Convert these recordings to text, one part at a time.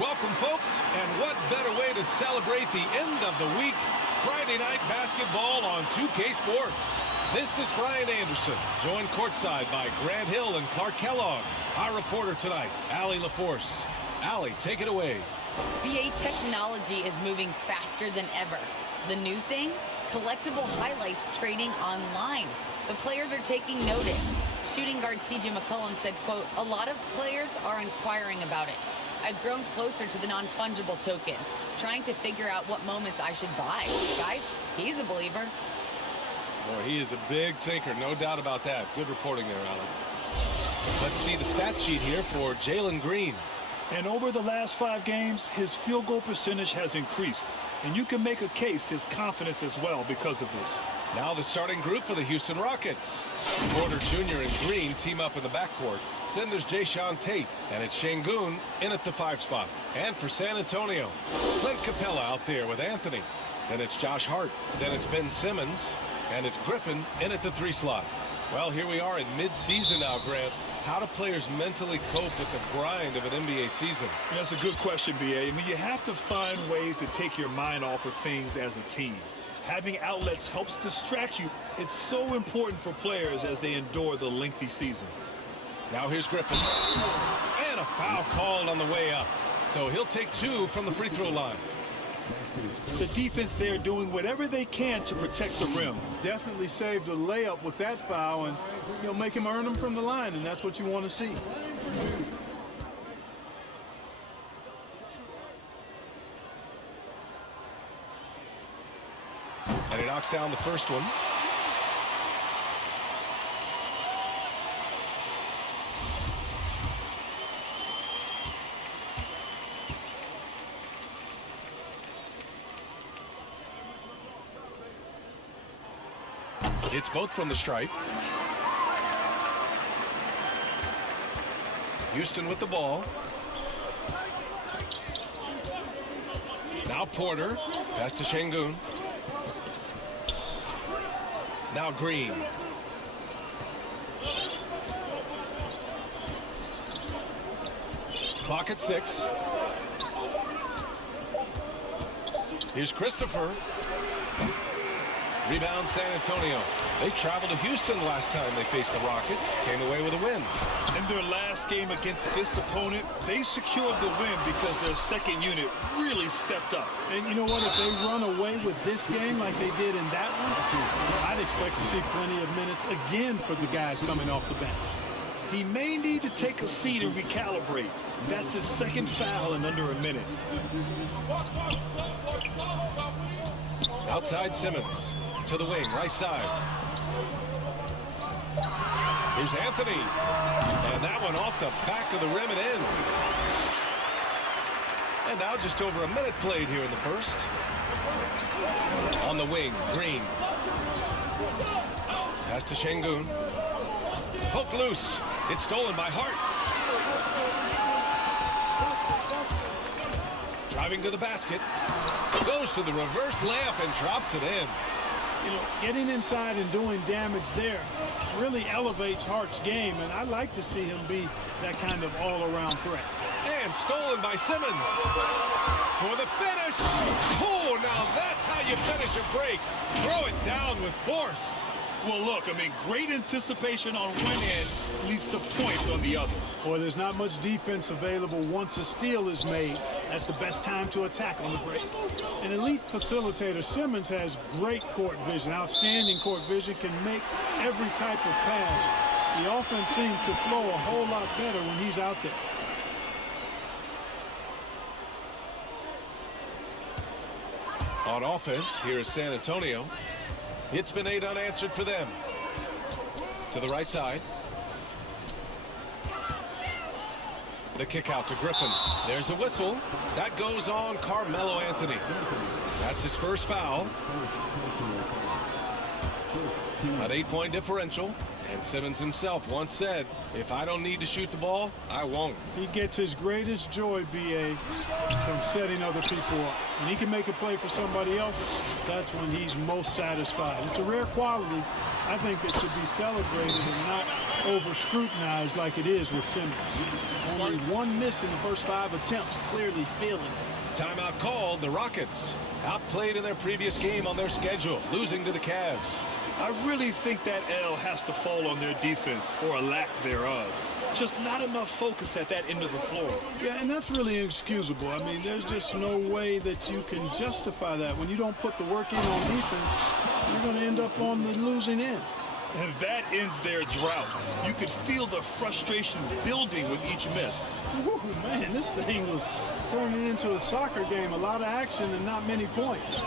Welcome, folks, and what better way to celebrate the end of the week? Friday night basketball on 2K Sports. This is Brian Anderson, joined courtside by Grant Hill and Clark Kellogg. Our reporter tonight, Allie LaForce. Allie, take it away. VA technology is moving faster than ever. The new thing? Collectible highlights trading online. The players are taking notice. Shooting guard C.J. McCollum said, quote, "A lot of players are inquiring about it. I've grown closer to the non-fungible tokens, trying to figure out what moments I should buy." Guys, he's a believer. Boy, he is a big thinker, no doubt about that. Good reporting there, Allie. Let's see the stat sheet here for Jalen Green. And over the last 5 games, his field goal percentage has increased. And you can make a case his confidence as well because of this. Now the starting group for the Houston Rockets. Porter Jr. and Green team up in the backcourt. Then there's Jayshawn Tate, and it's Şengün in at the 5 spot. And for San Antonio, Clint Capella out there with Anthony. Then it's Josh Hart. Then it's Ben Simmons. And it's Griffin in at the 3 slot. Well, here we are in mid-season now, Grant. How do players mentally cope with the grind of an NBA season? That's a good question, B.A. I mean, you have to find ways to take your mind off of things as a team. Having outlets helps distract you. It's so important for players as they endure the lengthy season. Now here's Griffin. And a foul called on the way up. So he'll take 2 from the free throw line. The defense there doing whatever they can to protect the rim. Definitely saved a layup with that foul, and you'll make him earn them from the line, and that's what you want to see. And he knocks down the first one. It's both from the stripe. Houston with the ball. Now Porter. Pass to Şengün. Now Green. Clock at 6. Here's Christopher. Rebound San Antonio. They traveled to Houston last time they faced the Rockets. Came away with a win. In their last game against this opponent, they secured the win because their second unit really stepped up. And you know what? If they run away with this game like they did in that one, I'd expect to see plenty of minutes again for the guys coming off the bench. He may need to take a seat and recalibrate. That's his second foul in under a minute. Outside Simmons. To the wing, right side. Here's Anthony. And that one off the back of the rim and in. And now just over a minute played here in the first. On the wing, Green. Pass to Şengün. Poke loose. It's stolen by Hart. Driving to the basket. Goes to the reverse layup and drops it in. You know, getting inside and doing damage there really elevates Hart's game, and I like to see him be that kind of all-around threat. And stolen by Simmons. For the finish. Oh, now that's how you finish a break. Throw it down with force. Well, look, I mean, great anticipation on one end leads to points on the other. Boy, there's not much defense available once a steal is made. That's the best time to attack on the break. An elite facilitator, Simmons, has great court vision, outstanding court vision, can make every type of pass. The offense seems to flow a whole lot better when he's out there. On offense, here is San Antonio. It's been 8 unanswered for them. To the right side. The kick out to Griffin. There's a whistle. That goes on Carmelo Anthony. That's his first foul. An 8-point differential. And Simmons himself once said, if I don't need to shoot the ball, I won't. He gets his greatest joy, B.A., from setting other people up. When he can make a play for somebody else, that's when he's most satisfied. It's a rare quality. I think it should be celebrated and not over-scrutinized like it is with Simmons. Only one miss in the first 5 attempts, clearly feeling it. Timeout called. The Rockets outplayed in their previous game on their schedule, losing to the Cavs. I really think that L has to fall on their defense, or a lack thereof. Just not enough focus at that end of the floor. Yeah, and that's really inexcusable. I mean, there's just no way that you can justify that. When you don't put the work in on defense, you're going to end up on the losing end. And that ends their drought. You could feel the frustration building with each miss. Woo, man, this thing was turning into a soccer game. A lot of action and not many points.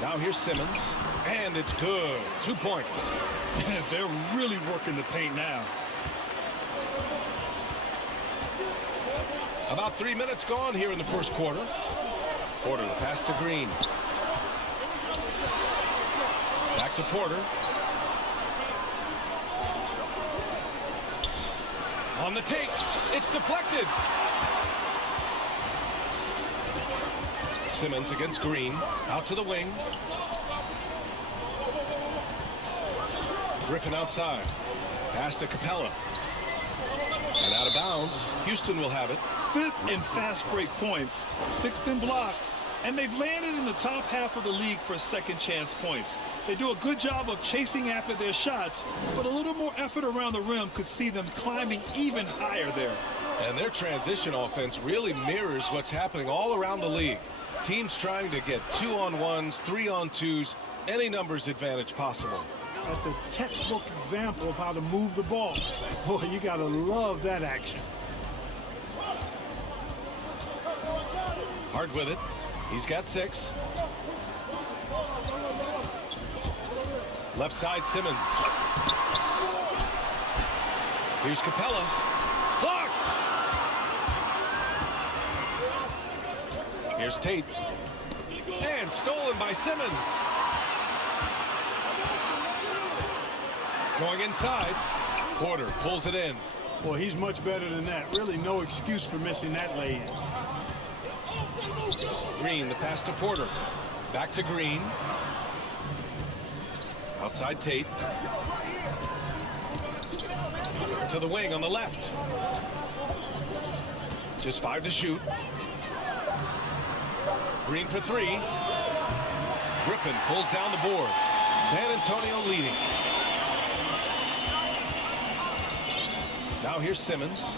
Now here's Simmons, and it's good. 2 points. They're really working the paint now. About 3 minutes gone here in the first quarter. Porter, the pass to Green. Back to Porter. On the take, it's deflected. Simmons against Green, out to the wing. Griffin outside, pass to Capella. And out of bounds, Houston will have it. 5th in fast break points, 6th in blocks, and they've landed in the top half of the league for second chance points. They do a good job of chasing after their shots, but a little more effort around the rim could see them climbing even higher there. And their transition offense really mirrors what's happening all around the league. Teams trying to get 2-on-1s, 3-on-2s, any numbers advantage possible. That's a textbook example of how to move the ball. Boy, you got to love that action. Hard with it. He's got 6. Left side, Simmons. Here's Capella. Blocked! Here's Tate. And stolen by Simmons. Going inside. Porter pulls it in. Boy, he's much better than that. Really no excuse for missing that lay-in. Green, the pass to Porter. Back to Green. Outside Tate. To the wing on the left. Just 5 to shoot. Green for 3. Griffin pulls down the board. San Antonio leading. Now here's Simmons.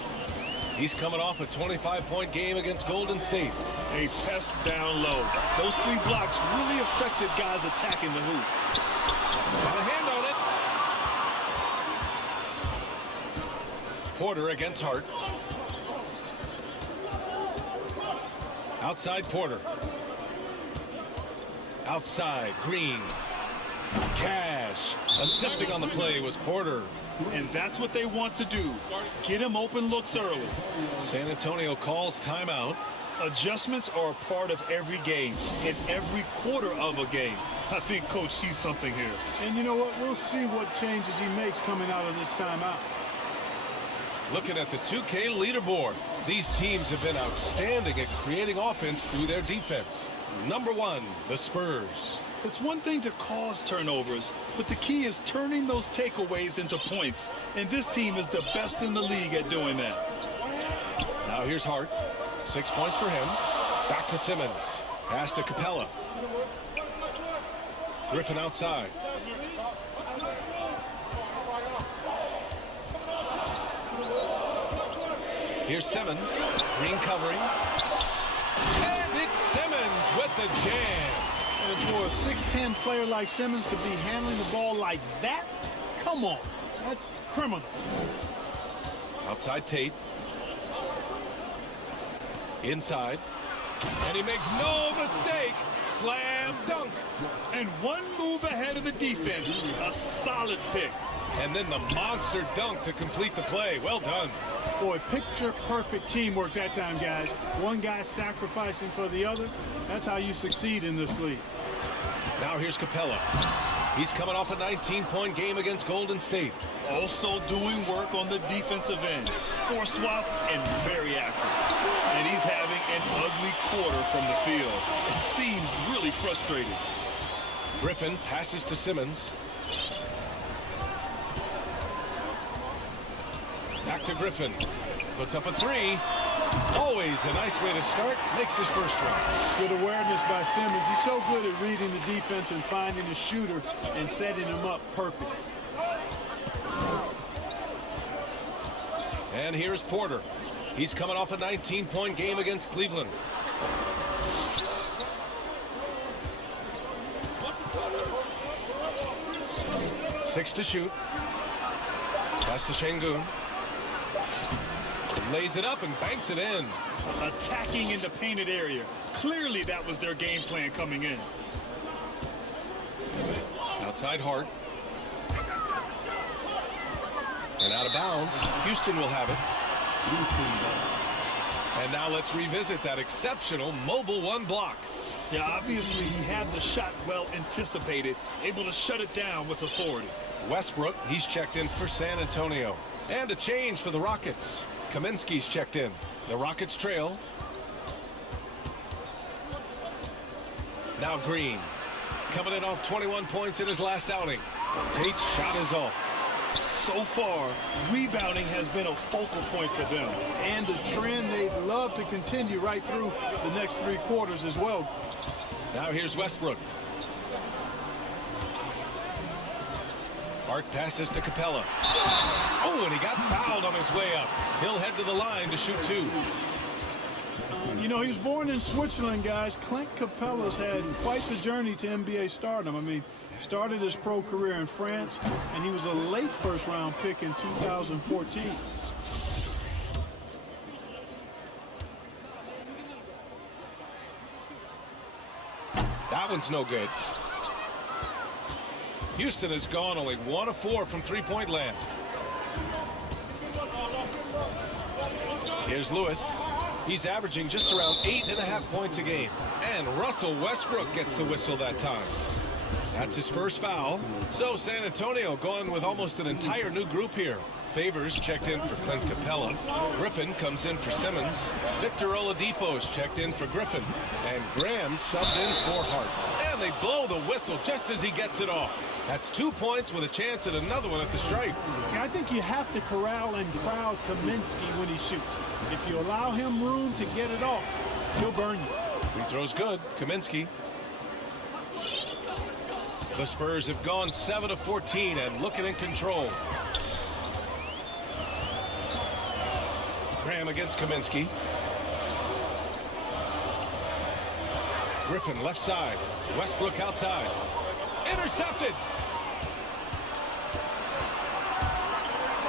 He's coming off a 25-point game against Golden State. A pest down low. Those 3 blocks really affected guys attacking the hoop. Got a hand on it. Porter against Hart. Outside Porter. Outside Green. Cash. Assisting on the play was Porter. And that's what they want to do. Get him open looks early. San Antonio calls timeout. Adjustments are a part of every game, in every quarter of a game. I think Coach sees something here. And you know what? We'll see what changes he makes coming out of this timeout. Looking at the 2K leaderboard, these teams have been outstanding at creating offense through their defense. Number 1, the Spurs. It's one thing to cause turnovers, but the key is turning those takeaways into points. And this team is the best in the league at doing that. Now here's Hart. 6 points for him. Back to Simmons. Pass to Capella. Griffin outside. Here's Simmons. Green covering. And it's Simmons with the jam. And for a 6'10 player like Simmons to be handling the ball like that, come on, that's criminal. Outside Tate. Inside. And he makes no mistake. Slam dunk. And one move ahead of the defense. A solid pick. And then the monster dunk to complete the play. Well done. Boy, picture-perfect teamwork that time, guys. One guy sacrificing for the other. That's how you succeed in this league. Now here's Capella. He's coming off a 19-point game against Golden State. Also doing work on the defensive end. 4 swats and very active. And he's having an ugly quarter from the field. It seems really frustrated. Griffin passes to Simmons. Back to Griffin. Puts up a three. Always a nice way to start. Makes his first one. Good awareness by Simmons. He's so good at reading the defense and finding the shooter and setting him up perfectly. And here's Porter. He's coming off a 19-point game against Cleveland. Six to shoot. Pass to Şengün. Lays it up and banks it in. Attacking in the painted area. Clearly that was their game plan coming in. Outside Hart. And out of bounds. Houston will have it. And now let's revisit that exceptional mobile one block. Yeah, obviously he had the shot well anticipated, able to shut it down with authority. Westbrook, he's checked in for San Antonio. And a change for the Rockets. Kaminsky's checked in. The Rockets trail. Now Green. Coming in off 21 points in his last outing. Tate's shot is off. So far, rebounding has been a focal point for them. And the trend they'd love to continue right through the next three quarters as well. Now here's Westbrook. Hart passes to Capella. Oh, and he got fouled on his way up. He'll head to the line to shoot two. You know, he was born in Switzerland, guys. Clint Capella's had quite the journey to NBA stardom. I mean, started his pro career in France, and he was a late first-round pick in 2014. That one's no good. Houston has gone only 1 of 4 from three-point land. Here's Lewis. He's averaging just around 8.5 points a game. And Russell Westbrook gets the whistle that time. That's his first foul. So San Antonio going with almost an entire new group here. Favors checked in for Clint Capella. Griffin comes in for Simmons. Victor Oladipo's checked in for Griffin. And Graham subbed in for Hart. And they blow the whistle just as he gets it off. That's 2 points with a chance at another one at the stripe. Yeah, I think you have to corral and crowd Kaminsky when he shoots. If you allow him room to get it off, he'll burn you. Free throw's good. Kaminsky. The Spurs have gone 7 of 14 and looking in control. Graham against Kaminsky. Griffin left side. Westbrook outside. Intercepted.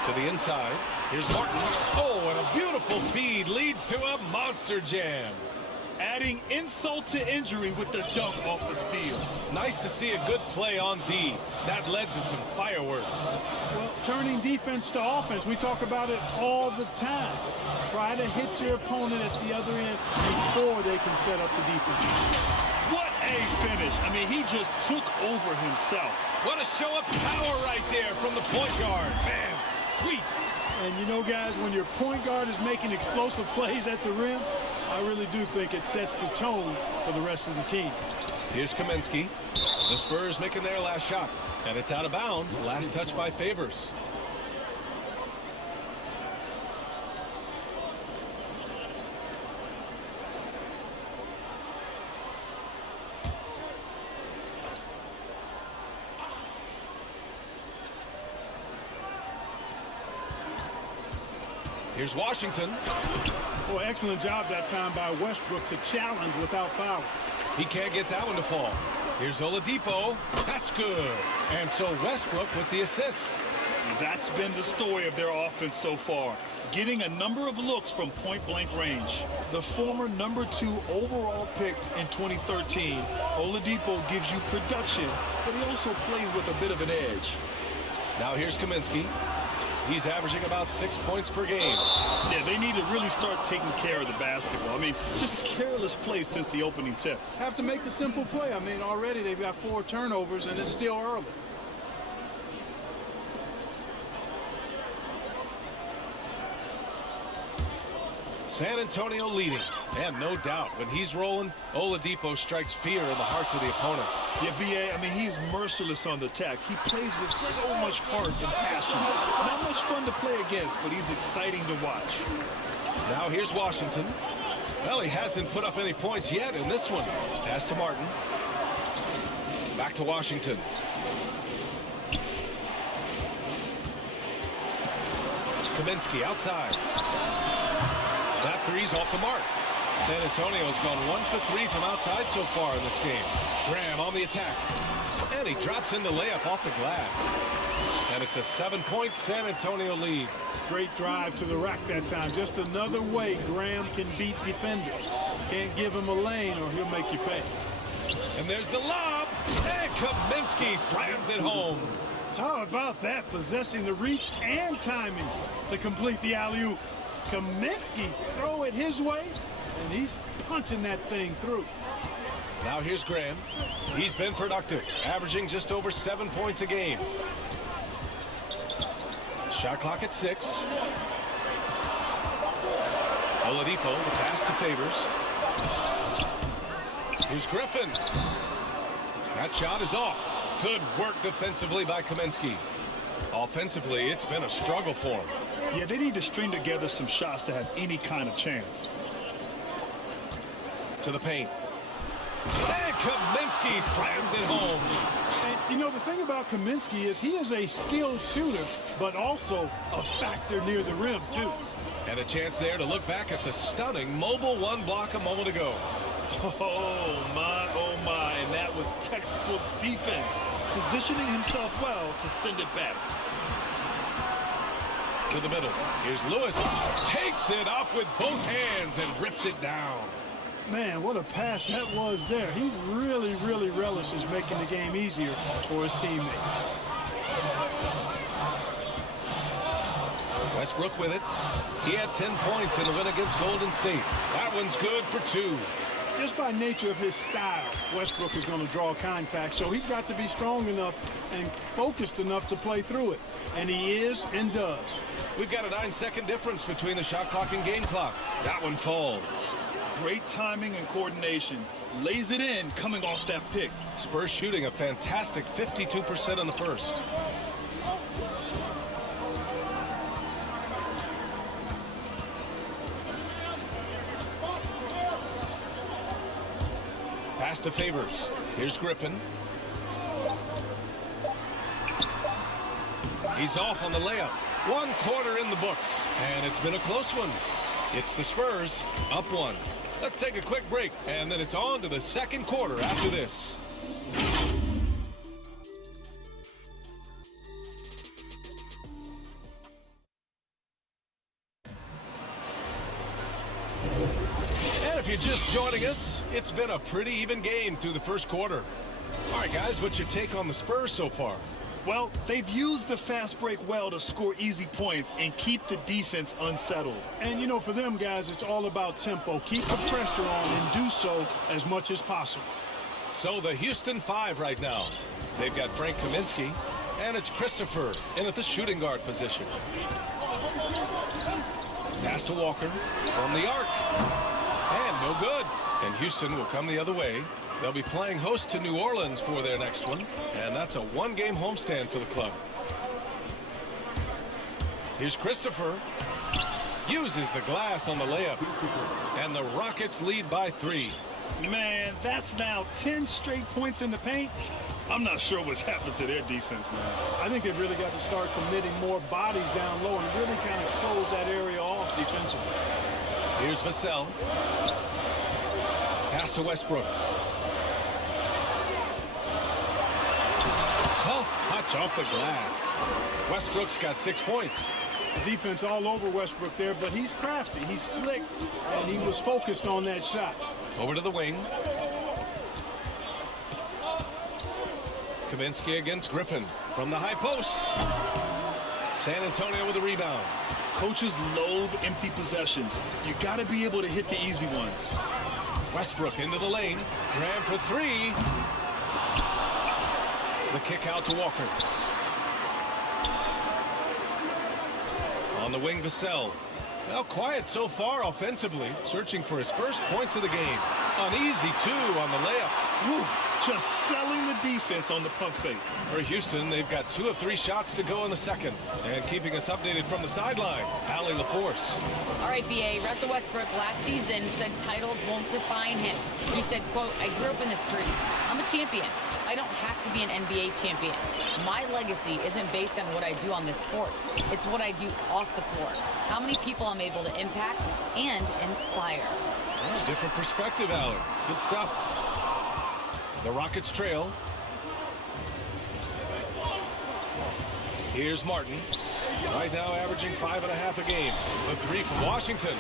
To the inside. Here's Martin. Oh, and a beautiful feed leads to a monster jam. Adding insult to injury with the dunk off the steal. Nice to see a good play on D. That led to some fireworks. Well, turning defense to offense, we talk about it all the time. Try to hit your opponent at the other end before they can set up the defense. What a finish. I mean, he just took over himself. What a show of power right there from the point guard. Man, sweet. And you know, guys, when your point guard is making explosive plays at the rim, I really do think it sets the tone for the rest of the team. Here's Kaminsky. The Spurs making their last shot. And it's out of bounds. Last touch by Favors. Here's Washington. Boy, excellent job that time by Westbrook to challenge without foul. He can't get that one to fall. Here's Oladipo. That's good. And so Westbrook with the assist. That's been the story of their offense so far. Getting a number of looks from point-blank range. The former #2 overall pick in 2013, Oladipo gives you production, but he also plays with a bit of an edge. Now here's Kaminsky. He's averaging about 6 points per game. Yeah, they need to really start taking care of the basketball. I mean, just careless play since the opening tip. Have to make the simple play. I mean, already they've got 4 turnovers, and it's still early. San Antonio leading. And no doubt, when he's rolling, Oladipo strikes fear in the hearts of the opponents. Yeah, B.A., I mean, he's merciless on the attack. He plays with so much heart and passion. Not much fun to play against, but he's exciting to watch. Now here's Washington. Well, he hasn't put up any points yet in this one. Pass to Martin. Back to Washington. Kaminsky outside. That three's off the mark. San Antonio's gone 1 for 3 from outside so far in this game. Graham on the attack. And he drops in the layup off the glass. And it's a 7-point San Antonio lead. Great drive to the rack that time. Just another way Graham can beat defenders. Can't give him a lane or he'll make you pay. And there's the lob. And Kaminsky slams it home. How about that? Possessing the reach and timing to complete the alley-oop. Kaminsky throw it his way, and he's punching that thing through. Now here's Graham. He's been productive, averaging just over 7 points a game. Shot clock at 6. Oladipo, the pass to Favors. Here's Griffin. That shot is off. Good work defensively by Kaminsky. Offensively, it's been a struggle for him. Yeah, they need to string together some shots to have any kind of chance. To the paint. And Kaminsky slams it home. And, you know, the thing about Kaminsky is he is a skilled shooter, but also a factor near the rim, too. And a chance there to look back at the stunning mobile one block a moment ago. Oh, my, and that was textbook defense. Positioning himself well to send it back. To the middle. Here's Lewis. Takes it up with both hands and rips it down. Man, what a pass that was there. He really, really relishes making the game easier for his teammates. Westbrook with it. He had 10 points in the win against Golden State. That one's good for 2. Just by nature of his style, Westbrook is going to draw contact, so he's got to be strong enough and focused enough to play through it. And he is and does. We've got a 9-second difference between the shot clock and game clock. That one falls. Great timing and coordination. Lays it in coming off that pick. Spurs shooting a fantastic 52% in the first. Pass to Favors. Here's Griffin. He's off on the layup. 1 quarter in the books. And it's been a close one. It's the Spurs up 1. Let's take a quick break, and then it's on to the second quarter after this. And if you're just joining us, it's been a pretty even game through the first quarter. All right, guys, what's your take on the Spurs so far? Well, they've used the fast break well to score easy points and keep the defense unsettled. And, you know, for them guys, it's all about tempo. Keep the pressure on and do so as much as possible. So the Houston 5 right now. They've got Frank Kaminsky, and it's Christopher in at the shooting guard position. Pass to Walker from the arc. And no good. And Houston will come the other way. They'll be playing host to New Orleans for their next one, and that's a 1-game homestand for the club. Here's Christopher. Uses the glass on the layup, and the Rockets lead by 3. Man, that's now 10 straight points in the paint. I'm not sure what's happened to their defense, man. I think they've really got to start committing more bodies down low and really kind of close that area off defensively. Here's Vassell. Pass to Westbrook. Soft touch off the glass. Westbrook's got 6 points. Defense all over Westbrook there, but he's crafty. He's slick, and he was focused on that shot. Over to the wing. Kaminsky against Griffin from the high post. San Antonio with a rebound. Coaches loathe empty possessions. You got to be able to hit the easy ones. Westbrook into the lane. Graham for 3. The kick out to Walker. On the wing, Vassell. Well, quiet so far offensively, searching for his first points of the game. An easy 2 on the layup. Woo, just selling the defense on the pump fake. For Houston, they've got 2 of 3 shots to go in the second. And keeping us updated from the sideline, Allie LaForce. All right, BA, Russell Westbrook last season said titles won't define him. He said, quote, I grew up in the streets. I'm a champion. I don't have to be an NBA champion. My legacy isn't based on what I do on this court. It's what I do off the floor. How many people I'm able to impact and inspire. Well, different perspective, Allie. Good stuff. The Rockets trail. Here's Martin. Right now averaging 5.5 a game. The 3 from Washington.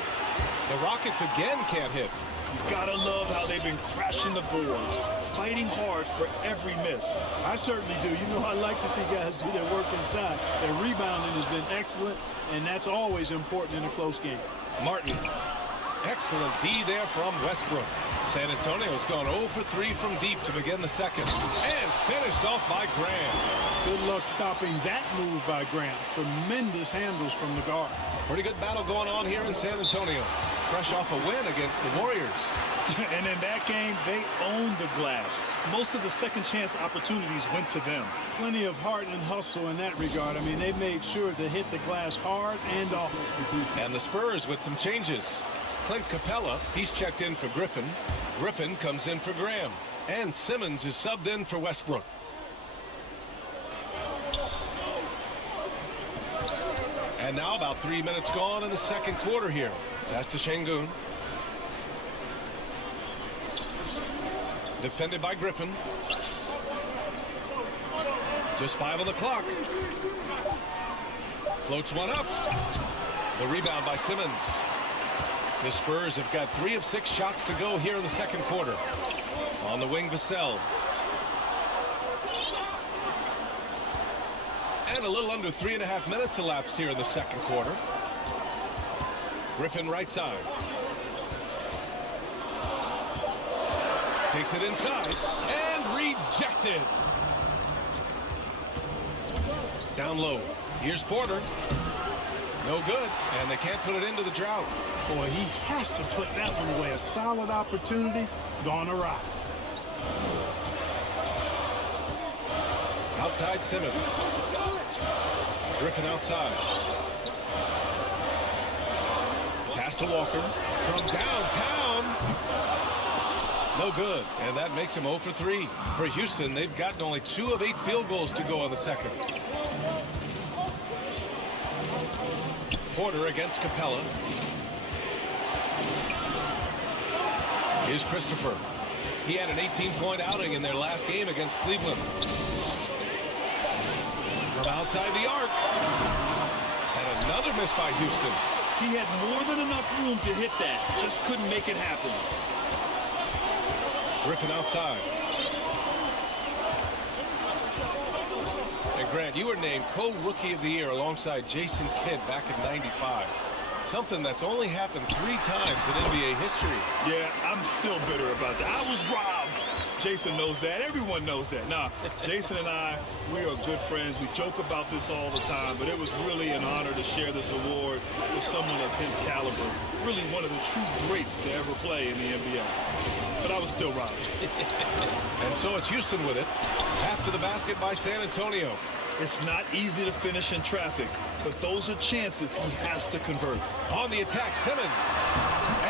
The Rockets again can't hit. You gotta love how they've been crashing the boards, fighting hard for every miss. I certainly do. You know, I like to see guys do their work inside. Their rebounding has been excellent, and that's always important in a close game. Martin. Excellent D there from Westbrook. San Antonio's gone 0 for 3 from deep to begin the second. And finished off by Graham. Good luck stopping that move by Graham. Tremendous handles from the guard. Pretty good battle going on here in San Antonio. Fresh off a win against the Warriors. And in that game, they owned the glass. Most of the second chance opportunities went to them. Plenty of heart and hustle in that regard. I mean, they made sure to hit the glass hard and often. And the Spurs with some changes. Clint Capella, he's checked in for Griffin. Griffin comes in for Graham. And Simmons is subbed in for Westbrook. And now about 3 minutes gone in the second quarter here. Pass to Şengün. Defended by Griffin. Just 5 on the clock. Floats one up. The rebound by Simmons. The Spurs have got 3 of 6 shots to go here in the second quarter. On the wing, Vassell. And a little under 3.5 minutes elapsed here in the second quarter. Griffin right side. Takes it inside and rejected. Down low. Here's Porter. No good, and they can't put it into the drought. Boy, he has to put that one away. A solid opportunity gone awry. Outside Simmons. Griffin outside. Pass to Walker from downtown. No good, and that makes him 0 for 3. For Houston, they've gotten only 2 of 8 field goals to go on the second. Porter against Capella. Here's Christopher. He had an 18-point outing in their last game against Cleveland. From outside the arc. And another miss by Houston. He had more than enough room to hit that. Just couldn't make it happen. Griffin outside. And Grant, you were named co-rookie of the year alongside Jason Kidd back in '95. Something that's only happened 3 times in NBA history. Yeah, I'm still bitter about that. I was robbed. Jason knows that. Everyone knows that. Nah, Jason and I, we are good friends. We joke about this all the time, but it was really an honor to share this award with someone of his caliber. Really one of the true greats to ever play in the NBA. But I was still robbed. And so it's Houston with it. After the basket by San Antonio. It's not easy to finish in traffic, but those are chances he has to convert. On the attack, Simmons.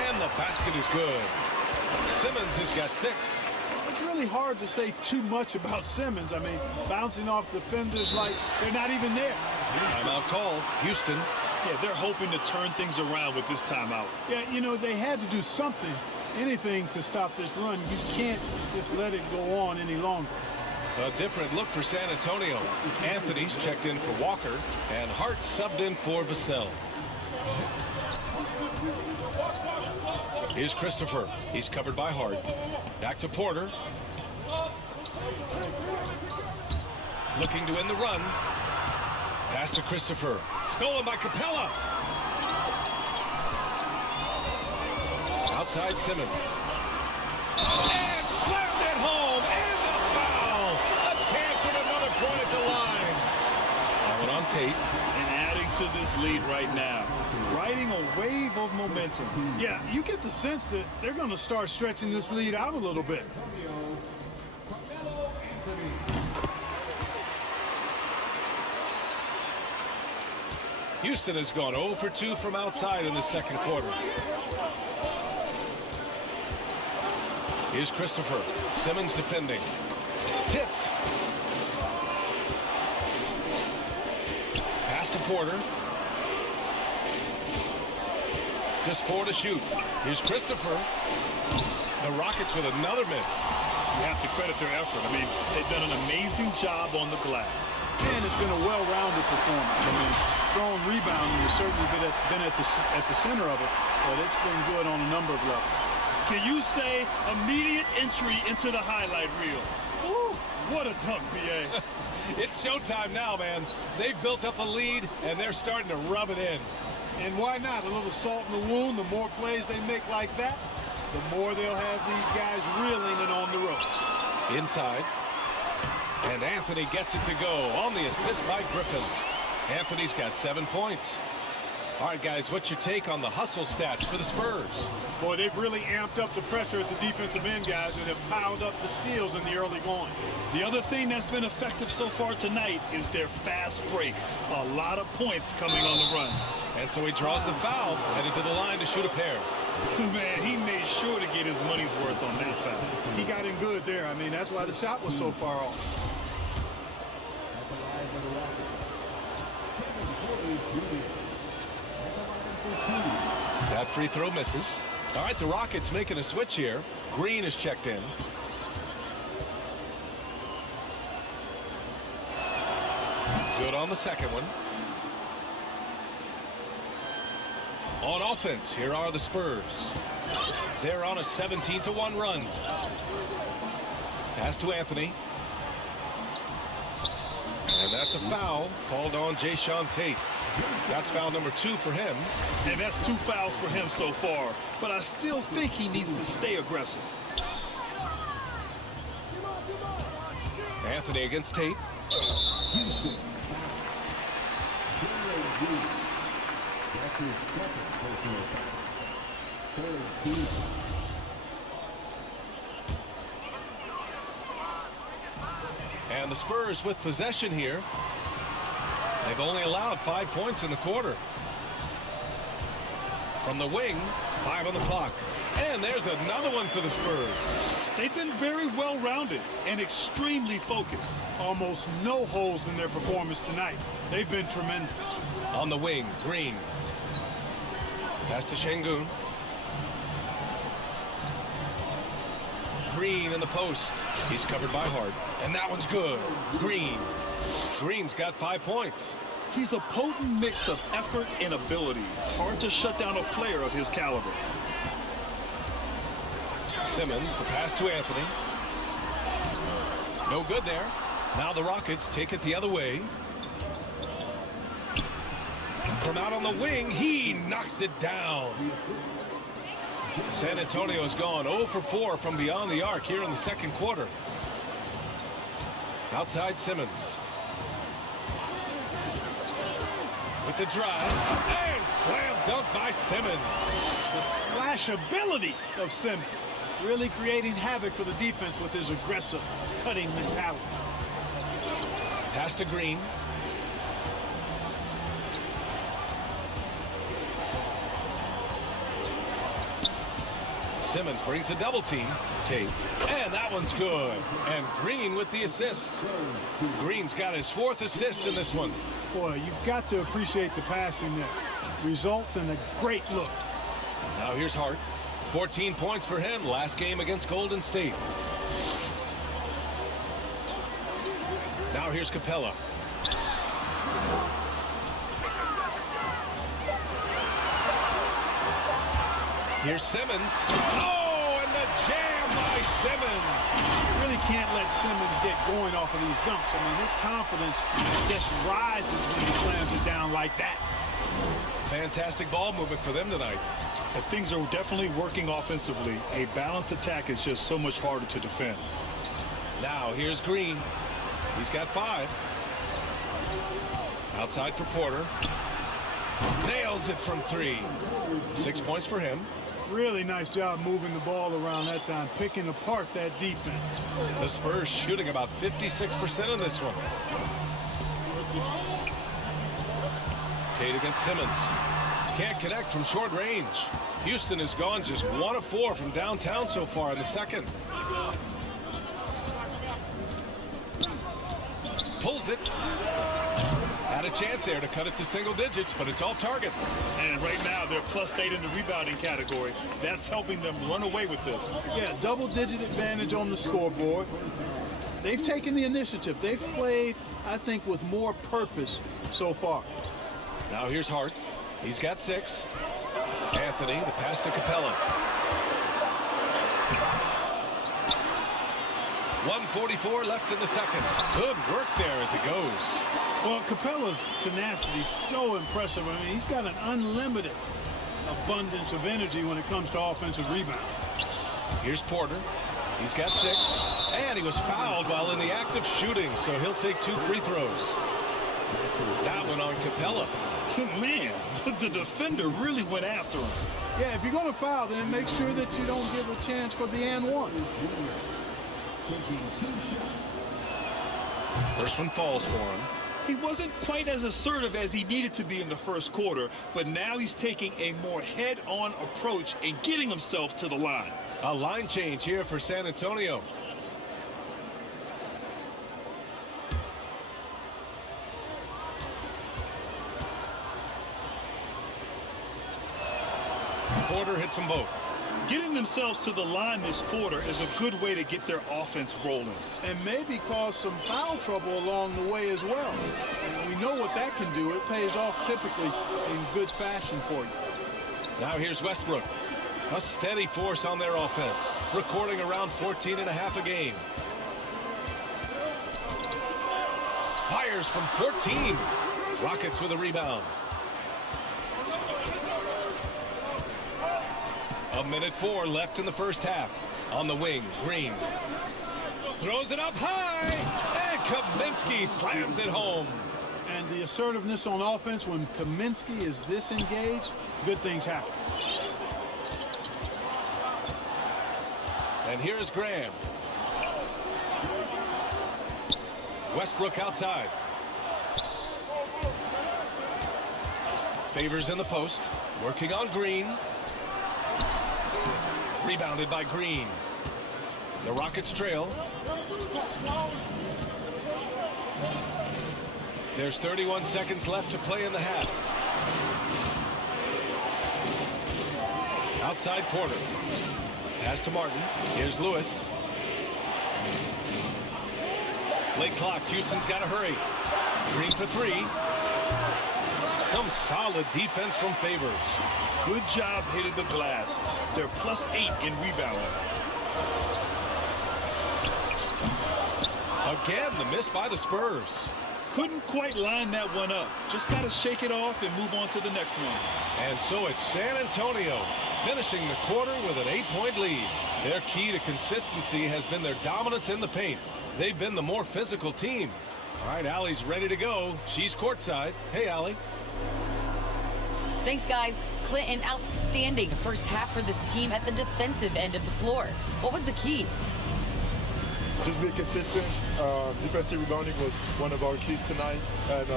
And the basket is good. Simmons has got 6. It's really hard to say too much about Simmons. I mean, bouncing off defenders like they're not even there. Timeout call. Houston. Yeah, they're hoping to turn things around with this timeout. Yeah, you know, they had to do something, anything to stop this run. You can't just let it go on any longer. A different look for San Antonio. Anthony's checked in for Walker, and Hart subbed in for Vassell. Here's Christopher. He's covered by Hart. Back to Porter. Looking to win the run. Pass to Christopher. Stolen by Capella. Outside Simmons. And slammed it home. And the foul. A chance at another point at the line. That one on Tate. And adding to this lead right now. Riding a wave of momentum. Yeah, you get the sense that they're going to start stretching this lead out a little bit. Houston has gone 0 for 2 from outside in the second quarter. Here's Christopher. Simmons defending. Tipped. Pass to Porter. Just 4 to shoot. Here's Christopher. The Rockets with another miss. You have to credit their effort. I mean, they've done an amazing job on the glass. And it's been a well-rounded performance. I mean, strong rebounding has certainly been at the center of it, but it's been good on a number of levels. Can you say immediate entry into the highlight reel? Woo, what a dunk, B.A. It's showtime now, man. They've built up a lead, and they're starting to rub it in. And why not? A little salt in the wound. The more plays they make like that, the more they'll have these guys reeling and on the ropes. Inside. And Anthony gets it to go on the assist by Griffin. Anthony's got 7 points. All right, guys, what's your take on the hustle stats for the Spurs? Boy, they've really amped up the pressure at the defensive end, guys, and have piled up the steals in the early going. The other thing that's been effective so far tonight is their fast break. A lot of points coming on the run. And so he draws the foul, headed to the line to shoot a pair. Man, he made sure to get his money's worth on that foul. He got in good there. I mean, that's why the shot was so far off. That free throw misses. All right, the Rockets making a switch here. Green is checked in. Good on the second one. On offense, here are the Spurs. They're on a 17-1 run. Pass to Anthony. And that's a foul called on Jayshawn Tate. That's foul number 2 for him. And that's 2 fouls for him so far. But I still think he needs to stay aggressive. Anthony against Tate. That's his second personal foul. Third team. And the Spurs with possession here. They've only allowed 5 points in the quarter. From the wing, 5 on the clock. And there's another one for the Spurs. They've been very well-rounded and extremely focused. Almost no holes in their performance tonight. They've been tremendous. On the wing, Green. Pass to Şengün. Green in the post. He's covered by Hart. And that one's good. Green. Green's got 5 points. He's a potent mix of effort and ability. Hard to shut down a player of his caliber. Simmons, the pass to Anthony. No good there. Now the Rockets take it the other way. From out on the wing, he knocks it down. San Antonio's gone 0 for 4 from beyond the arc here in the second quarter. Outside Simmons. With the drive. And slam dunk by Simmons. The slash ability of Simmons. Really creating havoc for the defense with his aggressive, cutting mentality. Pass to Green. Simmons brings a double team. Tate. And that one's good. And Green with the assist. Green's got his 4th assist in this one. Boy, you've got to appreciate the passing that results in a great look. Now here's Hart. 14 points for him last game against Golden State. Now here's Capella. Here's Simmons. Oh, and the jam by Simmons. You really can't let Simmons get going off of these dunks. I mean, his confidence just rises when he slams it down like that. Fantastic ball movement for them tonight. And things are definitely working offensively. A balanced attack is just so much harder to defend. Now here's Green. He's got 5. Outside for Porter. Nails it from 3. 6 points for him. Really nice job moving the ball around that time, picking apart that defense. The Spurs shooting about 56% in this one. Tate against Simmons. Can't connect from short range. Houston has gone just 1 of 4 from downtown so far in the second. Pulls it. Had a chance there to cut it to single digits, but it's off target. And right now they're +8 in the rebounding category. That's helping them run away with this. Yeah, double-digit advantage on the scoreboard. They've taken the initiative. They've played, I think, with more purpose so far. Now here's Hart. He's got 6. Anthony, the pass to Capella. 1:44 left in the second. Good work there as it goes. Well, Capella's tenacity is so impressive. I mean, he's got an unlimited abundance of energy when it comes to offensive rebound. Here's Porter. He's got 6. And he was fouled while in the act of shooting, so he'll take 2 free throws. That one on Capella. Man, the defender really went after him. Yeah, if you're going to foul, then make sure that you don't give a chance for the and one. First one falls for him. He wasn't quite as assertive as he needed to be in the first quarter, but now he's taking a more head-on approach and getting himself to the line. A line change here for San Antonio. Porter hits them both. Getting themselves to the line this quarter is a good way to get their offense rolling. And maybe cause some foul trouble along the way as well. We know what that can do. It pays off typically in good fashion for you. Now here's Westbrook. A steady force on their offense, recording around 14.5 a game. Fires from 14. Rockets with a rebound. 1:04 left in the first half. On the wing, Green. Throws it up high. And Kaminsky slams it home. And the assertiveness on offense when Kaminsky is disengaged, good things happen. And here's Graham. Westbrook outside. Favors in the post. Working on Green. Rebounded by Green. The Rockets trail. There's 31 seconds left to play in the half. Outside Porter. Pass to Martin. Here's Lewis. Late clock. Houston's got to hurry. Green for 3. Some solid defense from Favors. Good job hitting the glass. They're +8 in rebounding. Again, the miss by the Spurs. Couldn't quite line that one up. Just got to shake it off and move on to the next one. And so it's San Antonio finishing the quarter with an 8-point lead. Their key to consistency has been their dominance in the paint. They've been the more physical team. All right, Allie's ready to go. She's courtside. Hey, Allie. Thanks, guys. Clint, an outstanding first half for this team at the defensive end of the floor. What was the key? Just be consistent. Defensive rebounding was one of our keys tonight, and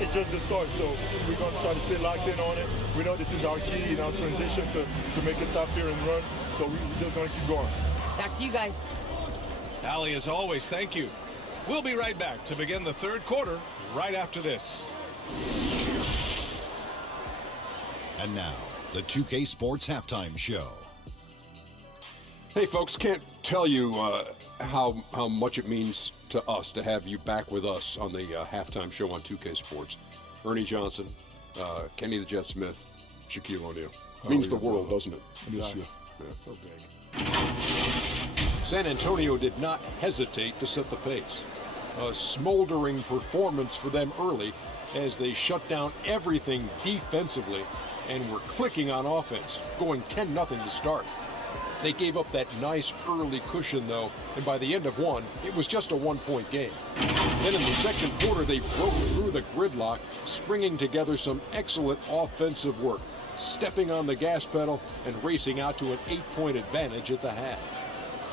it's just the start. So we're going to try to stay locked in on it. We know this is our key in our transition to make a stop here and run. So we're just going to keep going. Back to you guys. Allie, as always, thank you. We'll be right back to begin the third quarter right after this. And now, the 2K Sports Halftime Show. Hey, folks, can't tell you how much it means to us to have you back with us on the halftime show on 2K Sports. Ernie Johnson, Kenny the Jet Smith, Shaquille O'Neal. Means the world, doesn't it? Miss you. Yeah. So big. San Antonio did not hesitate to set the pace. A smoldering performance for them early as they shut down everything defensively and were clicking on offense, going 10-0 to start. They gave up that nice early cushion, though, and by the end of one, it was just a one-point game. Then in the second quarter, they broke through the gridlock, stringing together some excellent offensive work, stepping on the gas pedal and racing out to an 8-point advantage at the half.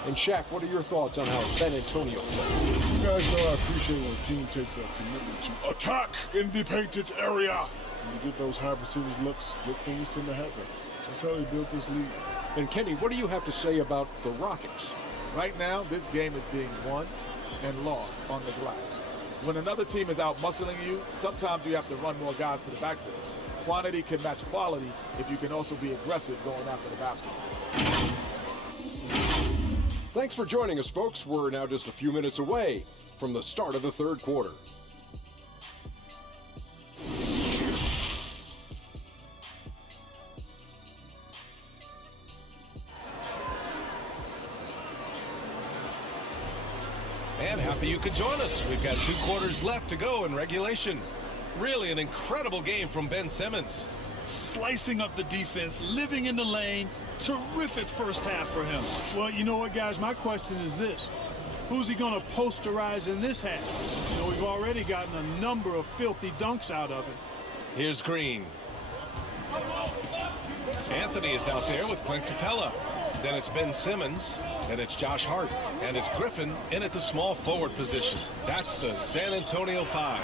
And Shaq, what are your thoughts on how San Antonio played? You guys know I appreciate when a team takes a commitment to attack in the painted area. When you get those high percentage looks, good things tend to happen. That's how they built this league. And Kenny, what do you have to say about the Rockets? Right now, this game is being won and lost on the glass. When another team is out muscling you, sometimes you have to run more guys to the backboard. Quantity can match quality if you can also be aggressive going after the basket. Thanks for joining us, folks. We're now just a few minutes away from the start of the third quarter. And happy you could join us. We've got 2 quarters left to go in regulation. Really an incredible game from Ben Simmons. Slicing up the defense, living in the lane. Terrific first half for him. Well, you know what, guys? My question is this. Who's he going to posterize in this half? You know, we've already gotten a number of filthy dunks out of him. Here's Green. Anthony is out there with Clint Capella. Then it's Ben Simmons. And it's Josh Hart. And it's Griffin in at the small forward position. That's the San Antonio 5.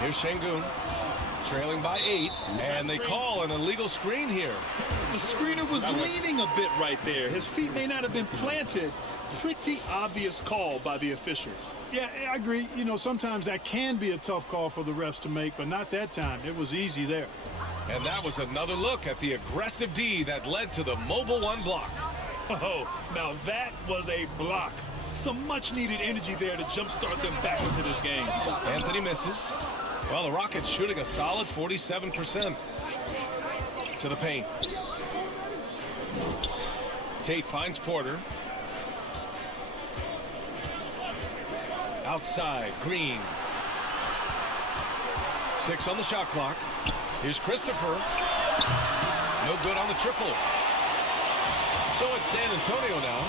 Here's Şengün, trailing by 8. And they call an illegal screen here. The screener was leaning a bit right there. His feet may not have been planted. Pretty obvious call by the officials. Yeah, I agree. You know, sometimes that can be a tough call for the refs to make, but not that time. It was easy there. And that was another look at the aggressive D that led to the mobile 1 block. Oh, now that was a block. Some much-needed energy there to jumpstart them back into this game. Anthony misses. Well, the Rockets shooting a solid 47%. To the paint. Tate finds Porter. Outside, Green. 6 on the shot clock. Here's Christopher. No good on the triple. So it's San Antonio now.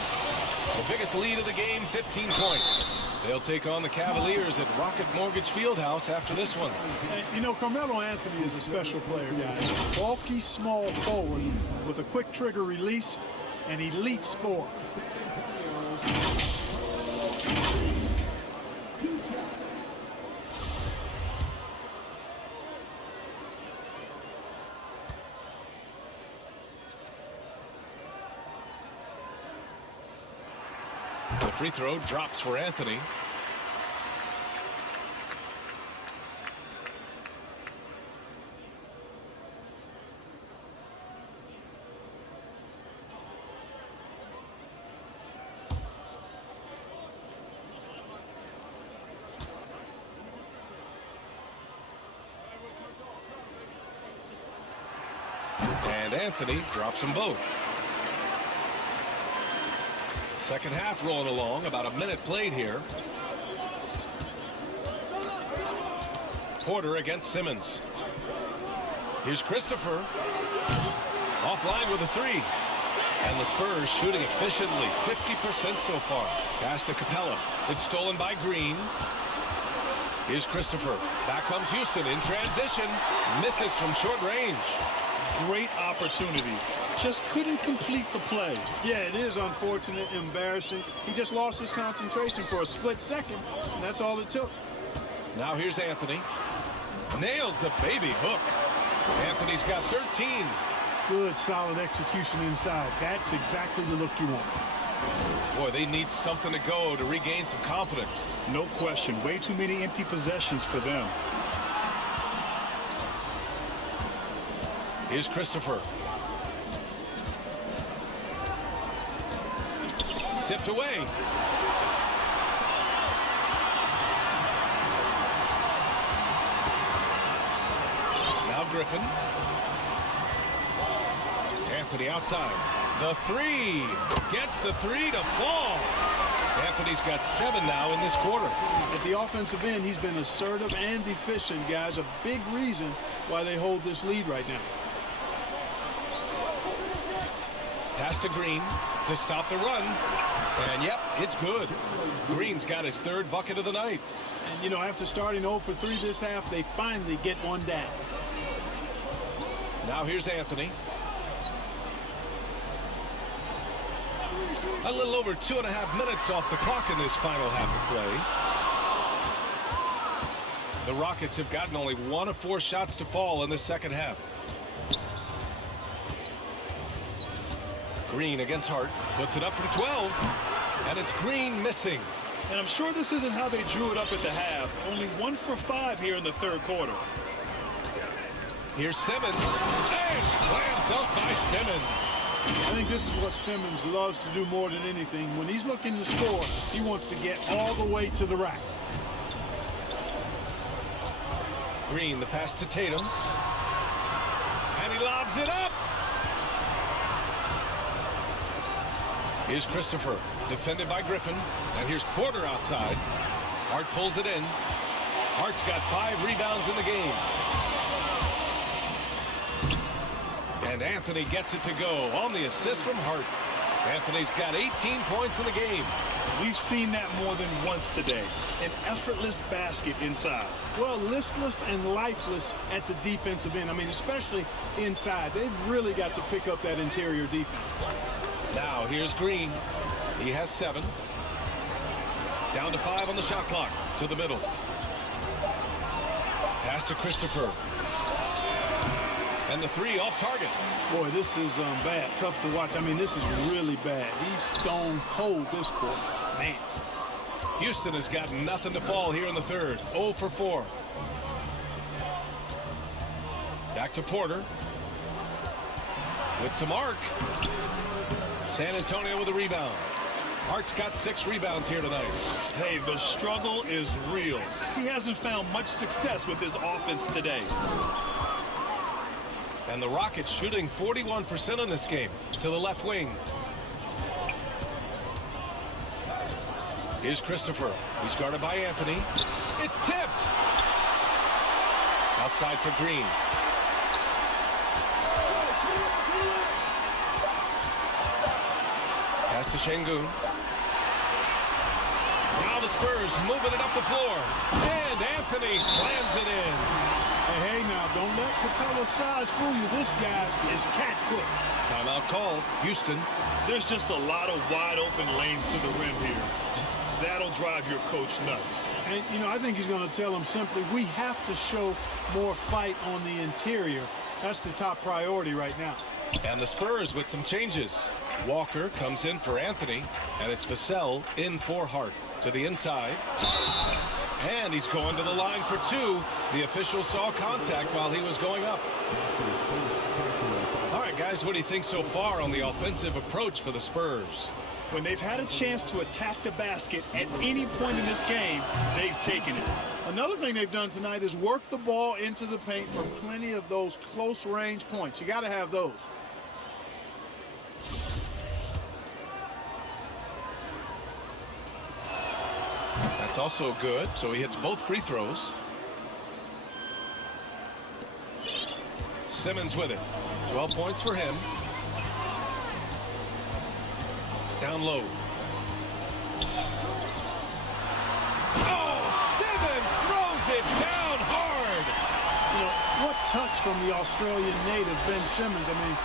The biggest lead of the game, 15 points. They'll take on the Cavaliers at Rocket Mortgage Fieldhouse after this one. You know, Carmelo Anthony is a special player, guys. Bulky, small forward with a quick trigger release, an elite scorer. The free throw drops for Anthony. And Anthony drops them both. Second half rolling along, about a minute played here. Porter against Simmons. Here's Christopher. Offline with a 3. And the Spurs shooting efficiently, 50% so far. Pass to Capella. It's stolen by Green. Here's Christopher. Back comes Houston in transition. Misses from short range. Great opportunity. Just couldn't complete the play. Yeah, it is unfortunate, embarrassing. He just lost his concentration for a split second, and that's all it took. Now here's Anthony. Nails the baby hook. Anthony's got 13. Good, solid execution inside. That's exactly the look you want. Boy, they need something to go to regain some confidence. No question. Way too many empty possessions for them. Here's Christopher. Tipped away. Now Griffin. Anthony outside. The 3. Gets the 3 to fall. Anthony's got 7 now in this quarter. At the offensive end, he's been assertive and efficient, guys. A big reason why they hold this lead right now. Pass to Green to stop the run. And, yep, it's good. Green's got his third bucket of the night. And, you know, after starting 0 for 3 this half, they finally get one down. Now here's Anthony. A little over 2.5 minutes off the clock in this final half of play. The Rockets have gotten only 1 of 4 shots to fall in the second half. Green against Hart. Puts it up from 12. And it's Green missing. And I'm sure this isn't how they drew it up at the half. Only 1 for 5 here in the third quarter. Here's Simmons. And slam dunk by Simmons. I think this is what Simmons loves to do more than anything. When he's looking to score, he wants to get all the way to the rack. Green, the pass to Tatum. And he lobs it up. Here's Christopher, defended by Griffin. And here's Porter outside. Hart pulls it in. Hart's got 5 rebounds in the game. And Anthony gets it to go on the assist from Hart. Anthony's got 18 points in the game. We've seen that more than once today. An effortless basket inside. Well, listless and lifeless at the defensive end. I mean, especially inside. They've really got to pick up that interior defense. Now here's Green. He has 7. Down to 5 on the shot clock. To the middle. Pass to Christopher. And the 3 off target. Boy, this is bad. Tough to watch. I mean, this is really bad. He's stone cold this quarter. Man. Houston has got nothing to fall here in the third. 0 for 4. Back to Porter. With some arc. San Antonio with a rebound. Hart's got 6 rebounds here tonight. Hey, the struggle is real. He hasn't found much success with his offense today. And the Rockets shooting 41% in this game to the left wing. Here's Christopher. He's guarded by Anthony. It's tipped. Outside for Green. Pass to Şengün. Now the Spurs moving it up the floor. And Anthony slams it in. Hey, now, don't let Capella's size fool you. This guy is cat cooked. Timeout called. Houston. There's just a lot of wide open lanes to the rim here. That'll drive your coach nuts. And, you know, I think he's going to tell him simply, we have to show more fight on the interior. That's the top priority right now. And the Spurs with some changes. Walker comes in for Anthony, and it's Vassell in for Hart. To the inside. And he's going to the line for 2. The official saw contact while he was going up. All right, guys, what do you think so far on the offensive approach for the Spurs? When they've had a chance to attack the basket at any point in this game, they've taken it. Another thing they've done tonight is work the ball into the paint for plenty of those close-range points. You got to have those. That's also good, so he hits both free throws. Simmons with it. 12 points for him. Down low. Oh, Simmons throws it down hard. You know, what touch from the Australian native, Ben Simmons. I mean,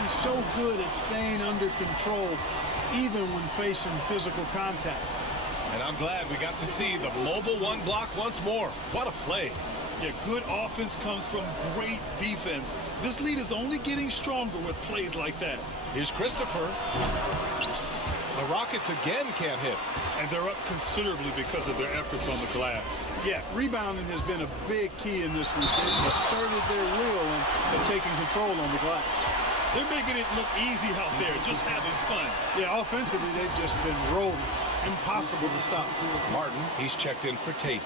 he's so good at staying under control, even when facing physical contact. And I'm glad we got to see the mobile 1 block once more. What a play. Yeah, good offense comes from great defense. This lead is only getting stronger with plays like that. Here's Christopher. The Rockets again can't hit. And they're up considerably because of their efforts on the glass. Yeah, rebounding has been a big key in this week. They've asserted their will and have taken control on the glass. They're making it look easy out there, just having fun. Yeah, offensively, they've just been rolling. Impossible to stop. Martin, he's checked in for Tate.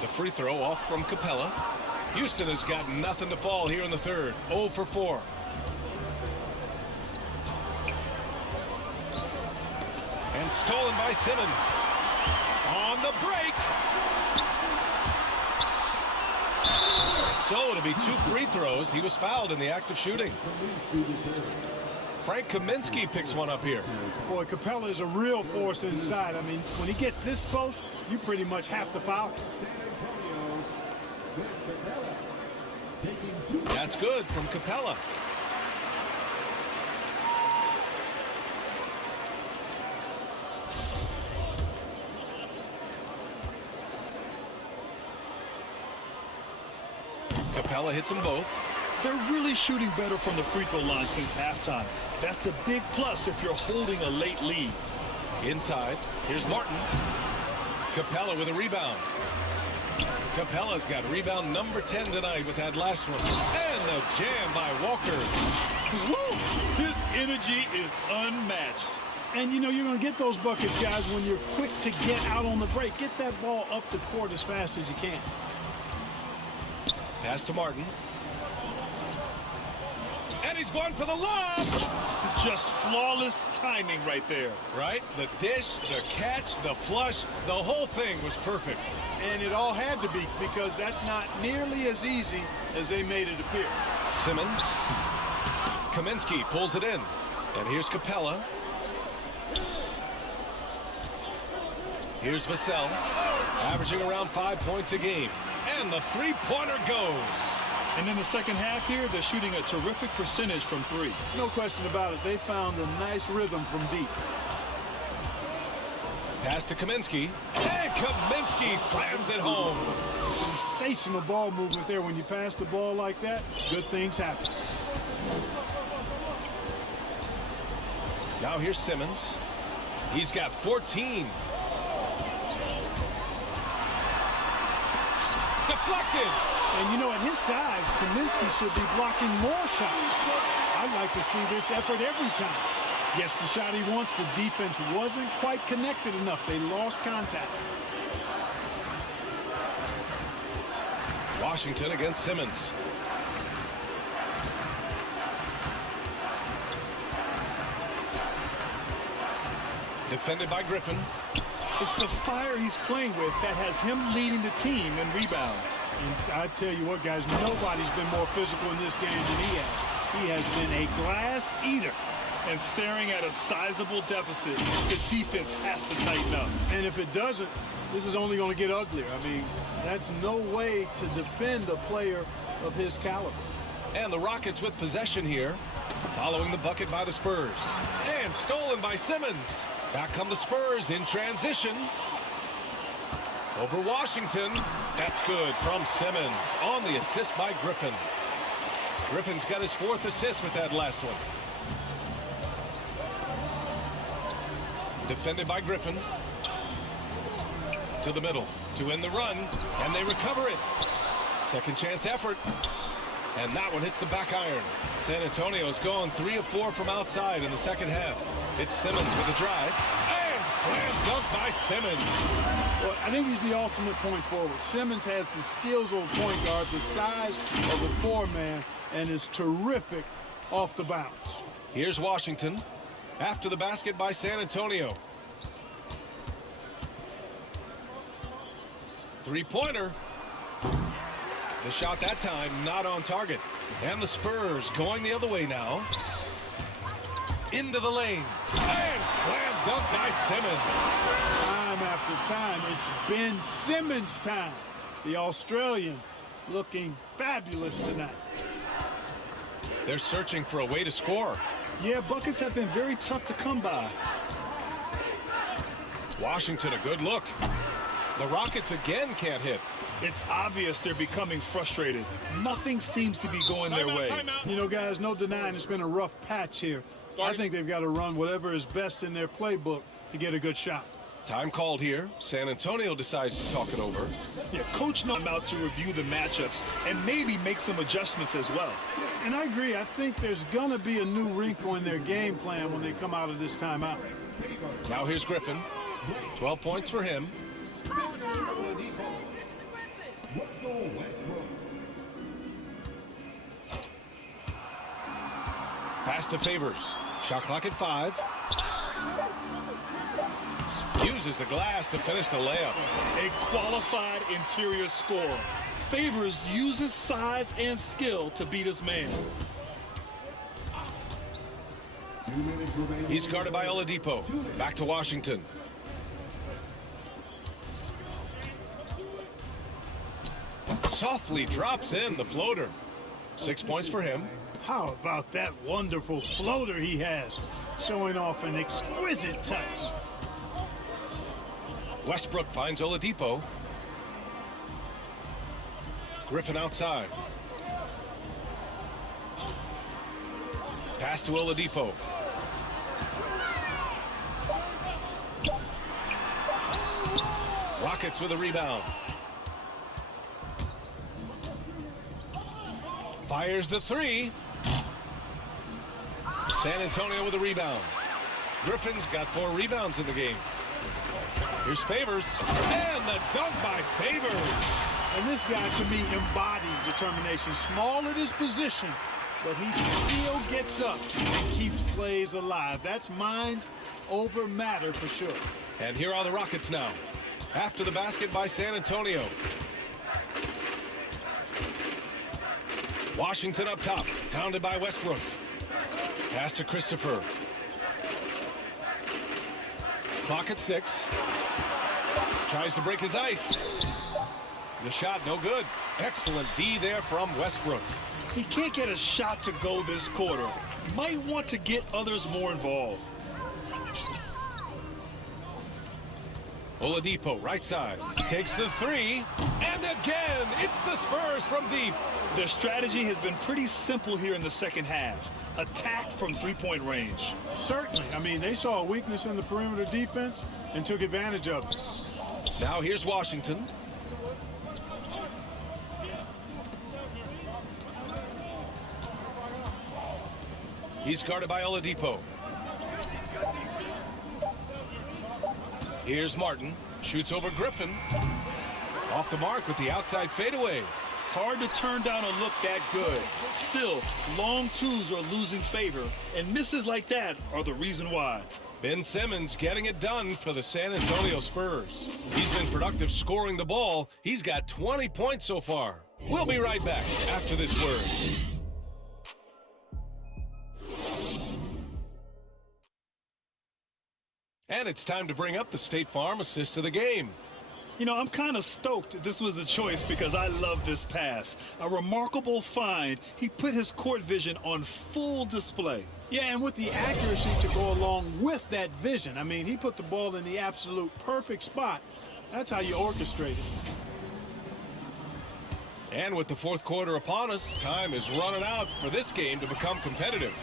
The free throw off from Capella. Houston has got nothing to fall here in the third. 0 for 4. And stolen by Simmons. On the break. So it'll be 2 free throws. He was fouled in the act of shooting. Frank Kaminsky picks one up here. Boy, Capella is a real force inside. I mean, when he gets this close, you pretty much have to foul. That's good from Capella. Capella hits them both. They're really shooting better from the free throw line since halftime. That's a big plus if you're holding a late lead. Inside, here's Martin. Capella with a rebound. Capella's got rebound number 10 tonight with that last one. And the jam by Walker. Woo! His energy is unmatched. And, you know, you're going to get those buckets, guys, when you're quick to get out on the break. Get that ball up the court as fast as you can. Pass to Martin. And he's going for the lob. Just flawless timing right there. Right? The dish, the catch, the flush, the whole thing was perfect. And it all had to be, because that's not nearly as easy as they made it appear. Simmons. Kaminsky pulls it in. And here's Capella. Here's Vassell, averaging around 5 points a game. And the three-pointer goes. And in the second half here, they're shooting a terrific percentage from 3. No question about it. They found a nice rhythm from deep. Pass to Kaminsky. And Kaminsky slams it home. Sensational ball movement there. When you pass the ball like that, good things happen. Now here's Simmons. He's got 14. Deflected. And you know, at his size, Kaminsky should be blocking more shots. I'd like to see this effort every time. Gets the shot he wants. The defense wasn't quite connected enough. They lost contact. Washington against Simmons. Defended by Griffin. It's the fire he's playing with that has him leading the team in rebounds. And I tell you what, guys, nobody's been more physical in this game than he has. He has been a glass eater. And staring at a sizable deficit, the defense has to tighten up. And if it doesn't, this is only going to get uglier. I mean, that's no way to defend a player of his caliber. And the Rockets with possession here, following the bucket by the Spurs. And stolen by Simmons. Back come the Spurs in transition. Over Washington. That's good from Simmons on the assist by Griffin. Griffin's got his 4th assist with that last one. Defended by Griffin. To the middle to end the run. And they recover it. Second chance effort. And that one hits the back iron. San Antonio's going 3 of 4 from outside in the second half. It's Simmons with the drive. And slam dunk by Simmons. Well, I think he's the ultimate point forward. Simmons has the skills of a point guard, the size of a 4-man, and is terrific off the bounce. Here's Washington after the basket by San Antonio. Three-pointer. The shot that time not on target. And the Spurs going the other way now. Into the lane. And slam dunk by Simmons. Time after time, it's Ben Simmons' time. The Australian looking fabulous tonight. They're searching for a way to score. Yeah, buckets have been very tough to come by. Washington, a good look. The Rockets again can't hit. It's obvious they're becoming frustrated. Nothing seems to be going their way. You know, guys, no denying it's been a rough patch here. I think they've got to run whatever is best in their playbook to get a good shot. Time called here. San Antonio decides to talk it over. Yeah, coach knows out to review the matchups and maybe make some adjustments as well. And I agree. I think there's going to be a new wrinkle in their game plan when they come out of this timeout. Now here's Griffin. 12 points for him. Pass to Favors. Shot clock at 5. Uses the glass to finish the layup. A qualified interior scorer. Favors uses size and skill to beat his man. 2 minutes remaining. He's guarded by Oladipo. Back to Washington. Softly drops in the floater. 6 points for him. How about that wonderful floater he has, showing off an exquisite touch. Westbrook finds Oladipo. Griffin outside. Pass to Oladipo. Rockets with a rebound. Fires the three. San Antonio with a rebound. Griffin's got 4 rebounds in the game. Here's Favors. And the dunk by Favors. And this guy, to me, embodies determination. Small at his position, but he still gets up and keeps plays alive. That's mind over matter for sure. And here are the Rockets now. After the basket by San Antonio. Washington up top, pounded by Westbrook. Pass to Christopher. Clock at 6. Tries to break his ice. The shot no good. Excellent D there from Westbrook. He can't get a shot to go this quarter. Might want to get others more involved. Oladipo, right side. Takes the 3. And again, it's the Spurs from deep. Their strategy has been pretty simple here in the second half. Attack from three-point range. Certainly. I mean, they saw a weakness in the perimeter defense and took advantage of it. Now here's Washington. He's guarded by Oladipo. Here's Martin. Shoots over Griffin. Off the mark with the outside fadeaway. Hard to turn down a look that good. Still, long twos are losing favor, and misses like that are the reason why. Ben Simmons getting it done for the San Antonio Spurs. He's been productive scoring the ball. He's got 20 points so far. We'll be right back after this word. And it's time to bring up the State Farm assist of the game. You know, I'm kind of stoked this was a choice because I love this pass. A remarkable find. He put his court vision on full display. Yeah, and with the accuracy to go along with that vision. I mean, he put the ball in the absolute perfect spot. That's how you orchestrate it. And with the fourth quarter upon us, time is running out for this game to become competitive.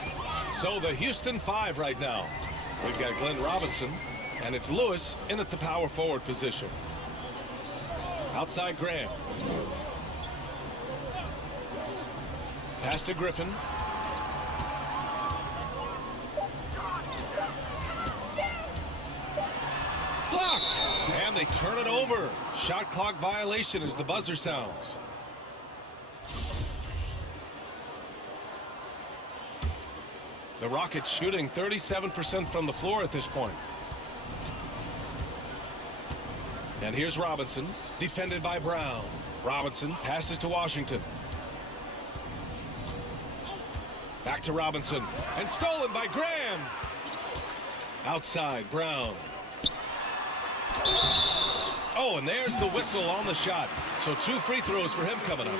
So the Houston 5 right now. We've got Glenn Robinson, and it's Lewis in at the power forward position. Outside Graham. Pass to Griffin. Blocked! And they turn it over. Shot clock violation as the buzzer sounds. The Rockets shooting 37% from the floor at this point. And here's Robinson, defended by Brown. Robinson passes to Washington. Back to Robinson, and stolen by Graham. Outside, Brown. Oh, and there's the whistle on the shot. So 2 free throws for him coming up.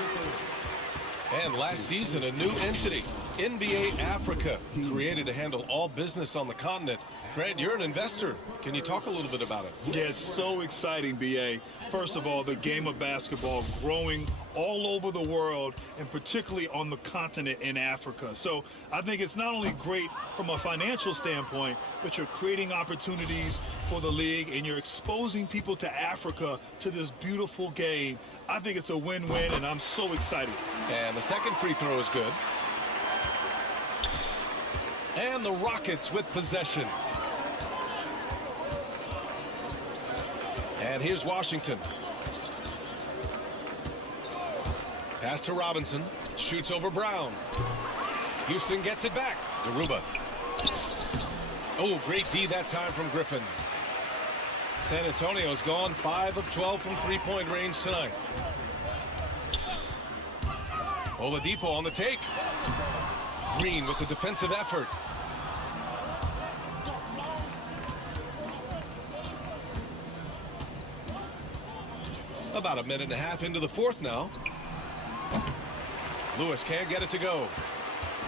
And last season, a new entity, NBA Africa, created to handle all business on the continent. Grant, you're an investor. Can you talk a little bit about it? Yeah, it's so exciting, B.A. First of all, the game of basketball growing all over the world, and particularly on the continent in Africa. So I think it's not only great from a financial standpoint, but you're creating opportunities for the league, and you're exposing people to Africa, to this beautiful game. I think it's a win-win, and I'm so excited. And the second free throw is good. And the Rockets with possession. And here's Washington. Pass to Robinson. Shoots over Brown. Houston gets it back. Garuba. Oh, great D that time from Griffin. San Antonio's gone 5 of 12 from three-point range tonight. Oladipo on the take. Green with the defensive effort. About a minute and a half into the fourth now. Lewis can't get it to go.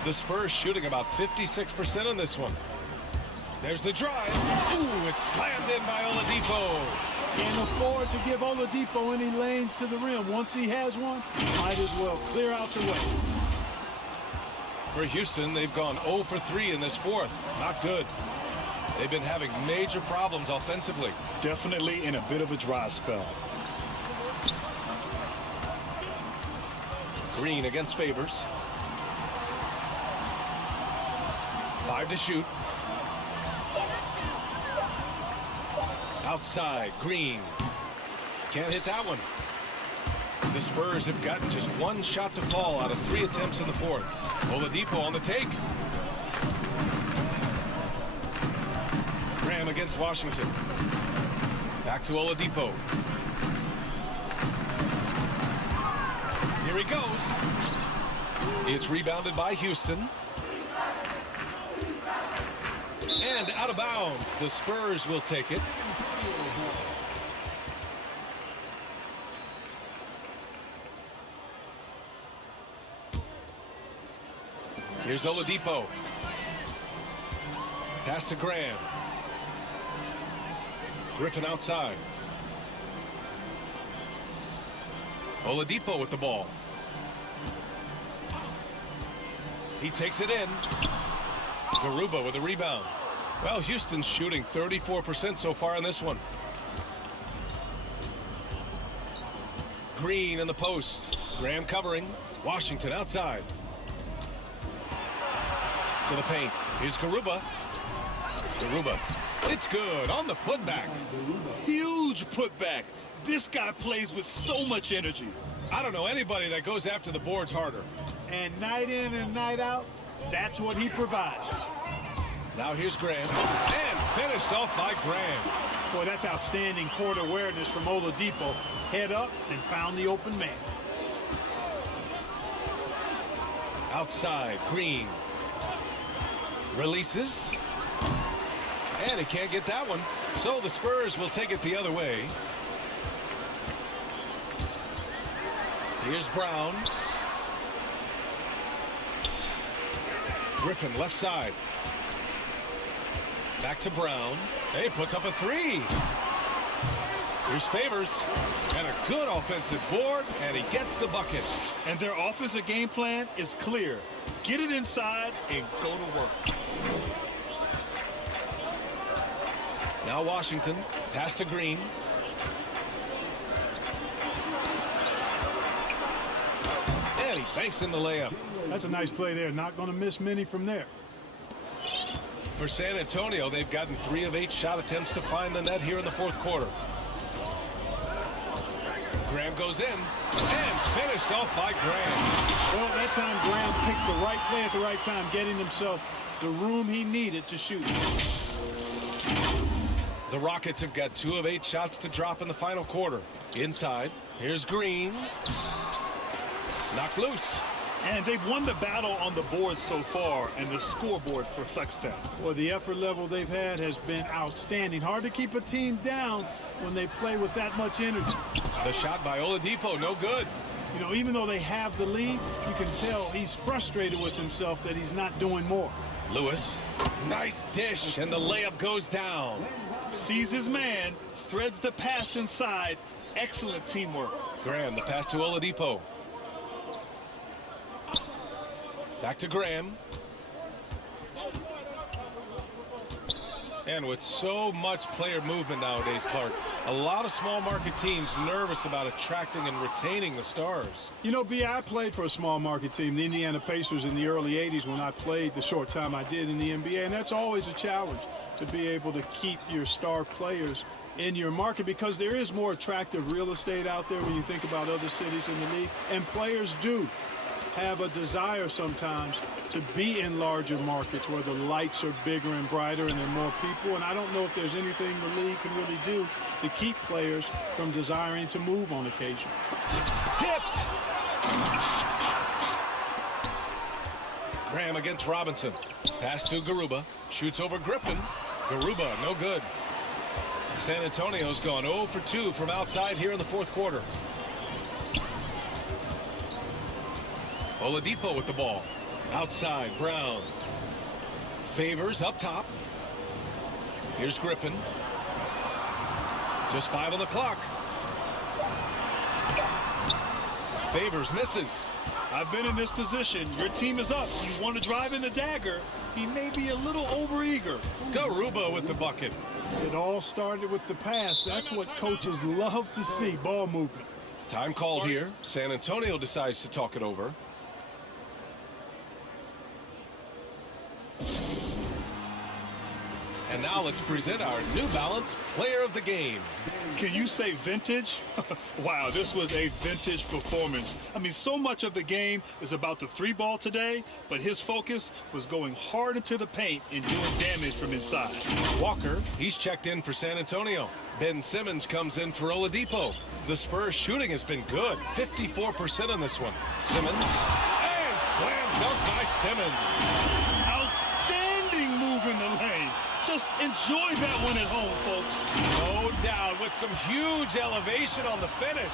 The Spurs shooting about 56% on this one. There's the drive. Ooh, it's slammed in by Oladipo. Can't afford to give Oladipo any lanes to the rim. Once he has one, might as well clear out the way. For Houston, they've gone 0 for 3 in this fourth. Not good. They've been having major problems offensively. Definitely in a bit of a dry spell. Green against Favors. 5 to shoot. Outside, Green. Can't hit that one. The Spurs have gotten just one shot to fall out of 3 attempts in the fourth. Oladipo on the take. Graham against Washington. Back to Oladipo. Here he goes. It's rebounded by Houston. And out of bounds. The Spurs will take it. Here's Oladipo. Pass to Graham. Griffin outside. Oladipo with the ball. He takes it in. Garuba with a rebound. Well, Houston's shooting 34% so far in this one. Green in the post. Graham covering. Washington outside. To the paint. Here's Garuba. Garuba. It's good on the putback. Huge putback. This guy plays with so much energy. I don't know anybody that goes after the boards harder. And night in and night out, that's what he provides. Now here's Graham. And finished off by Graham. Boy, that's outstanding court awareness from Oladipo. Head up and found the open man. Outside, Green. Releases. And he can't get that one. So the Spurs will take it the other way. Here's Brown. Griffin left side. Back to Brown. He puts up a 3. Here's Favors. And a good offensive board. And he gets the bucket. And their offensive game plan is clear. Get it inside and go to work. Now Washington. Pass to Green. And he banks in the layup. That's a nice play there. Not going to miss many from there. For San Antonio, they've gotten 3 of 8 shot attempts to find the net here in the fourth quarter. Graham goes in and finished off by Graham. Well, that time Graham picked the right play at the right time, getting himself the room he needed to shoot. The Rockets have got 2 of 8 shots to drop in the final quarter. Inside, here's Green. Knocked loose. And they've won the battle on the board so far, and the scoreboard reflects that. Well, the effort level they've had has been outstanding. Hard to keep a team down when they play with that much energy. The shot by Oladipo, no good. You know, even though they have the lead, you can tell he's frustrated with himself that he's not doing more. Lewis, nice dish, and the layup goes down. Sees his man, threads the pass inside. Excellent teamwork. Graham, the pass to Oladipo. Back to Graham. And with so much player movement nowadays, Clark, a lot of small market teams nervous about attracting and retaining the stars. You know, B, I played for a small market team, the Indiana Pacers, in the early 80s when I played the short time I did in the NBA. And that's always a challenge to be able to keep your star players in your market, because there is more attractive real estate out there when you think about other cities in the league. And players do have a desire sometimes to be in larger markets where the lights are bigger and brighter and there are more people. And I don't know if there's anything the league can really do to keep players from desiring to move on occasion. Tipped. Graham against Robinson. Pass to Garuba. Shoots over Griffin. Garuba, no good. San Antonio's gone 0 for 2 from outside here in the fourth quarter. Oladipo with the ball. Outside, Brown. Favors up top. Here's Griffin. Just 5 on the clock. Favors misses. I've been in this position. Your team is up. You want to drive in the dagger. He may be a little overeager. Garuba with the bucket. It all started with the pass. That's what coaches love to see, ball movement. Time called here. San Antonio decides to talk it over. And now let's present our New Balance Player of the Game. Can you say vintage? Wow, this was a vintage performance. I mean, so much of the game is about the 3-ball today, but his focus was going hard into the paint and doing damage from inside. Walker, he's checked in for San Antonio. Ben Simmons comes in for Oladipo. The Spurs shooting has been good, 54% on this one. Simmons, and slam dunk by Simmons. Outstanding move in the lane. Just enjoy that one at home, folks. No doubt, with some huge elevation on the finish.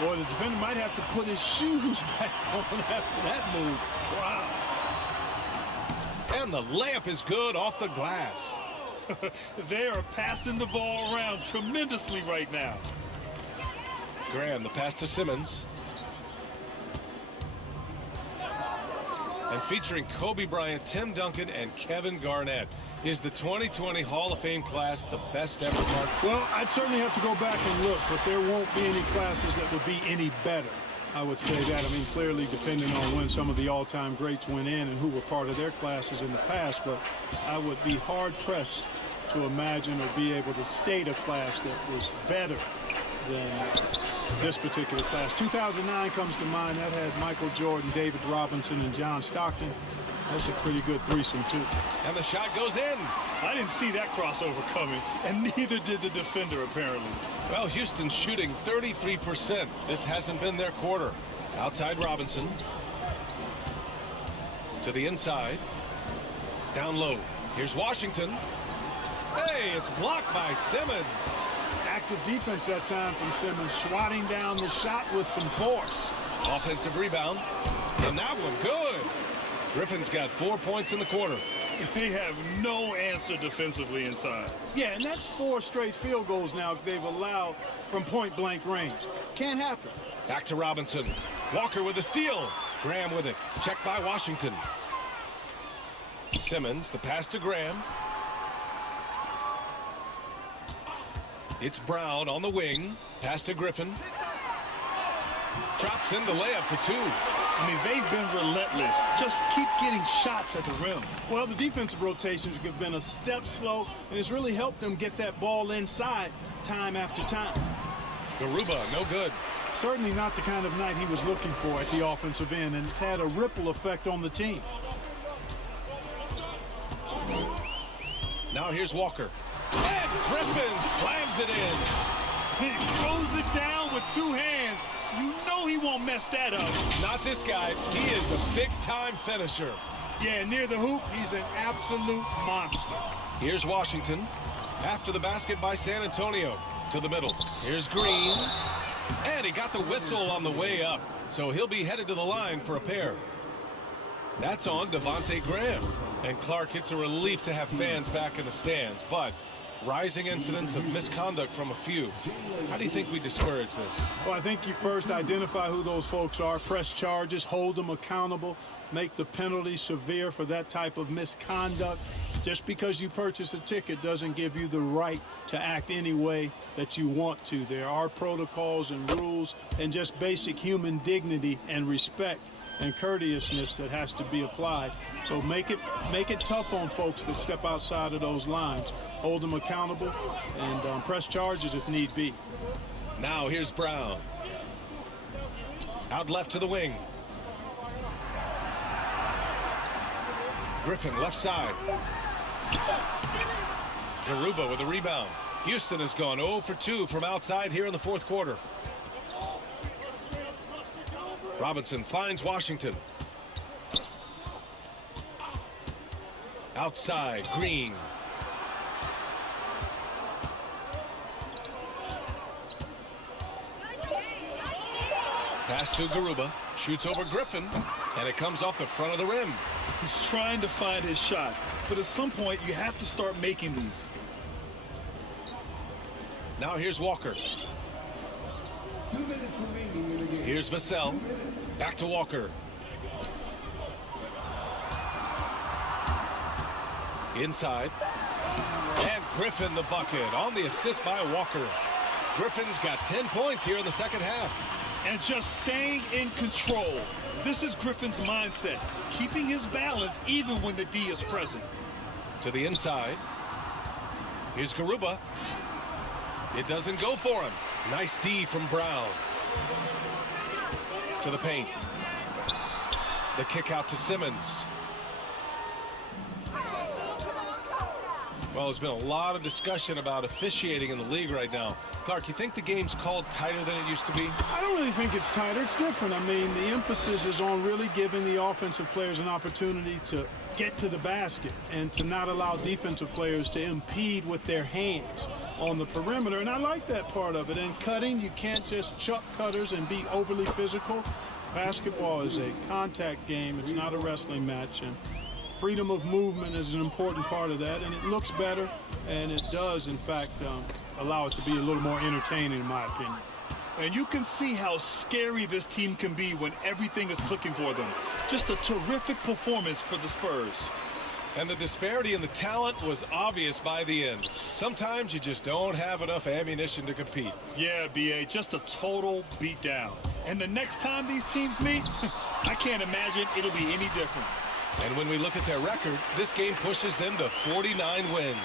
Boy, the defender might have to put his shoes back on after that move. Wow. And the layup is good off the glass. They are passing the ball around tremendously right now. Graham, the pass to Simmons. And featuring Kobe Bryant, Tim Duncan, and Kevin Garnett. Is the 2020 Hall of Fame class the best ever, Mark? Well, I'd certainly have to go back and look, but there won't be any classes that would be any better. I would say that. I mean, clearly depending on when some of the all-time greats went in and who were part of their classes in the past, but I would be hard-pressed to imagine or be able to state a class that was better than this particular class. 2009 comes to mind. That had Michael Jordan, David Robinson, and John Stockton. That's a pretty good threesome, too. And the shot goes in. I didn't see that crossover coming, and neither did the defender, apparently. Well, Houston's shooting 33%. This hasn't been their quarter. Outside Robinson. To the inside. Down low. Here's Washington. Hey, it's blocked by Simmons. Active defense that time from Simmons, swatting down the shot with some force. Offensive rebound. And that one good. Griffin's got 4 points in the quarter. They have no answer defensively inside. Yeah, and that's 4 straight field goals now they've allowed from point-blank range. Can't happen. Back to Robinson. Walker with a steal. Graham with it. Checked by Washington. Simmons, the pass to Graham. It's Brown on the wing. Pass to Griffin. Drops in the layup for 2. I mean, they've been relentless. Just keep getting shots at the rim. Well, the defensive rotations have been a step slow, and it's really helped them get that ball inside time after time. Garuba, no good. Certainly not the kind of night he was looking for at the offensive end, and it's had a ripple effect on the team. Now here's Walker. And Griffin slams it in. He throws it down with 2 hands. You know he won't mess that up. Not this guy. He is a big-time finisher. Yeah, near the hoop, he's an absolute monster. Here's Washington. After the basket by San Antonio. To the middle. Here's Green. And he got the whistle on the way up. So he'll be headed to the line for a pair. That's on Devontae Graham. And Clark, it's a relief to have fans back in the stands. But rising incidents of misconduct from a few. How do you think we discourage this? Well, I think you first identify who those folks are, press charges, hold them accountable, make the penalty severe for that type of misconduct. Just because you purchase a ticket doesn't give you the right to act any way that you want to. There are protocols and rules and just basic human dignity and respect and courteousness that has to be applied. So make it tough on folks that step outside of those lines. Hold them accountable and press charges if need be. Now here's Brown. Out left to the wing. Griffin left side. Garuba with a rebound. Houston has gone 0 for 2 from outside here in the fourth quarter. Robinson finds Washington. Outside, Green. Pass to Garuba. Shoots over Griffin. And it comes off the front of the rim. He's trying to find his shot. But at some point, you have to start making these. Now here's Walker. 2 minutes remaining in the game. Here's Vassell. Back to Walker. Inside. And Griffin the bucket on the assist by Walker. Griffin's got 10 points here in the second half. And just staying in control. This is Griffin's mindset. Keeping his balance even when the D is present. To the inside. Here's Garuba. It doesn't go for him. Nice D from Brown. To the paint. The kick out to Simmons. Well, there's been a lot of discussion about officiating in the league right now. Clark, you think the game's called tighter than it used to be? I don't really think it's tighter. It's different. I mean, the emphasis is on really giving the offensive players an opportunity to get to the basket and to not allow defensive players to impede with their hands on the perimeter. And I like that part of it. And cutting, you can't just chuck cutters and be overly physical. Basketball is a contact game. It's not a wrestling match. And freedom of movement is an important part of that. And it looks better. And it does, in fact, allow it to be a little more entertaining, in my opinion. And you can see how scary this team can be when everything is clicking for them. Just a terrific performance for the Spurs. And the disparity in the talent was obvious by the end. Sometimes you just don't have enough ammunition to compete. Yeah, B.A., just a total beatdown. And the next time these teams meet, I can't imagine it'll be any different. And when we look at their record, this game pushes them to 49 wins.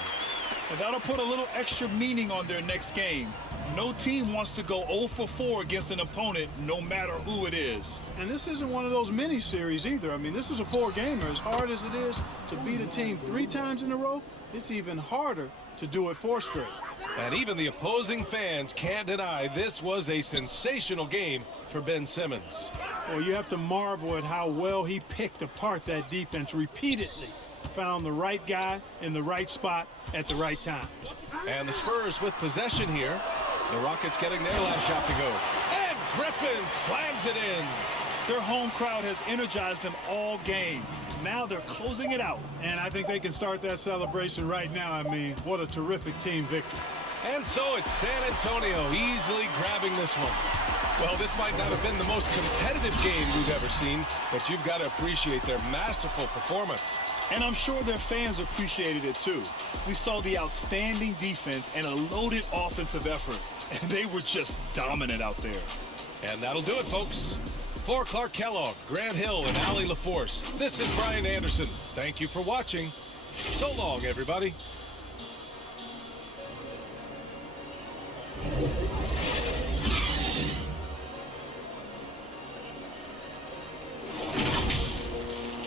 And that'll put a little extra meaning on their next game. No team wants to go 0 for 4 against an opponent, no matter who it is. And this isn't one of those mini-series either. I mean, this is a 4-gamer. As hard as it is to beat a team 3 times in a row, it's even harder to do it 4 straight. And even the opposing fans can't deny this was a sensational game for Ben Simmons. Well, you have to marvel at how well he picked apart that defense repeatedly. Found the right guy in the right spot at the right time. And the Spurs with possession here. The Rockets getting their last shot to go. And Griffin slams it in. Their home crowd has energized them all game. Now they're closing it out. And I think they can start that celebration right now. I mean, what a terrific team victory. And so it's San Antonio easily grabbing this one. Well, this might not have been the most competitive game we've ever seen, but you've got to appreciate their masterful performance. And I'm sure their fans appreciated it too. We saw the outstanding defense and a loaded offensive effort, and they were just dominant out there. And that'll do it, folks. For Clark Kellogg, Grant Hill, and Allie LaForce, this is Brian Anderson. Thank you for watching. So long, everybody.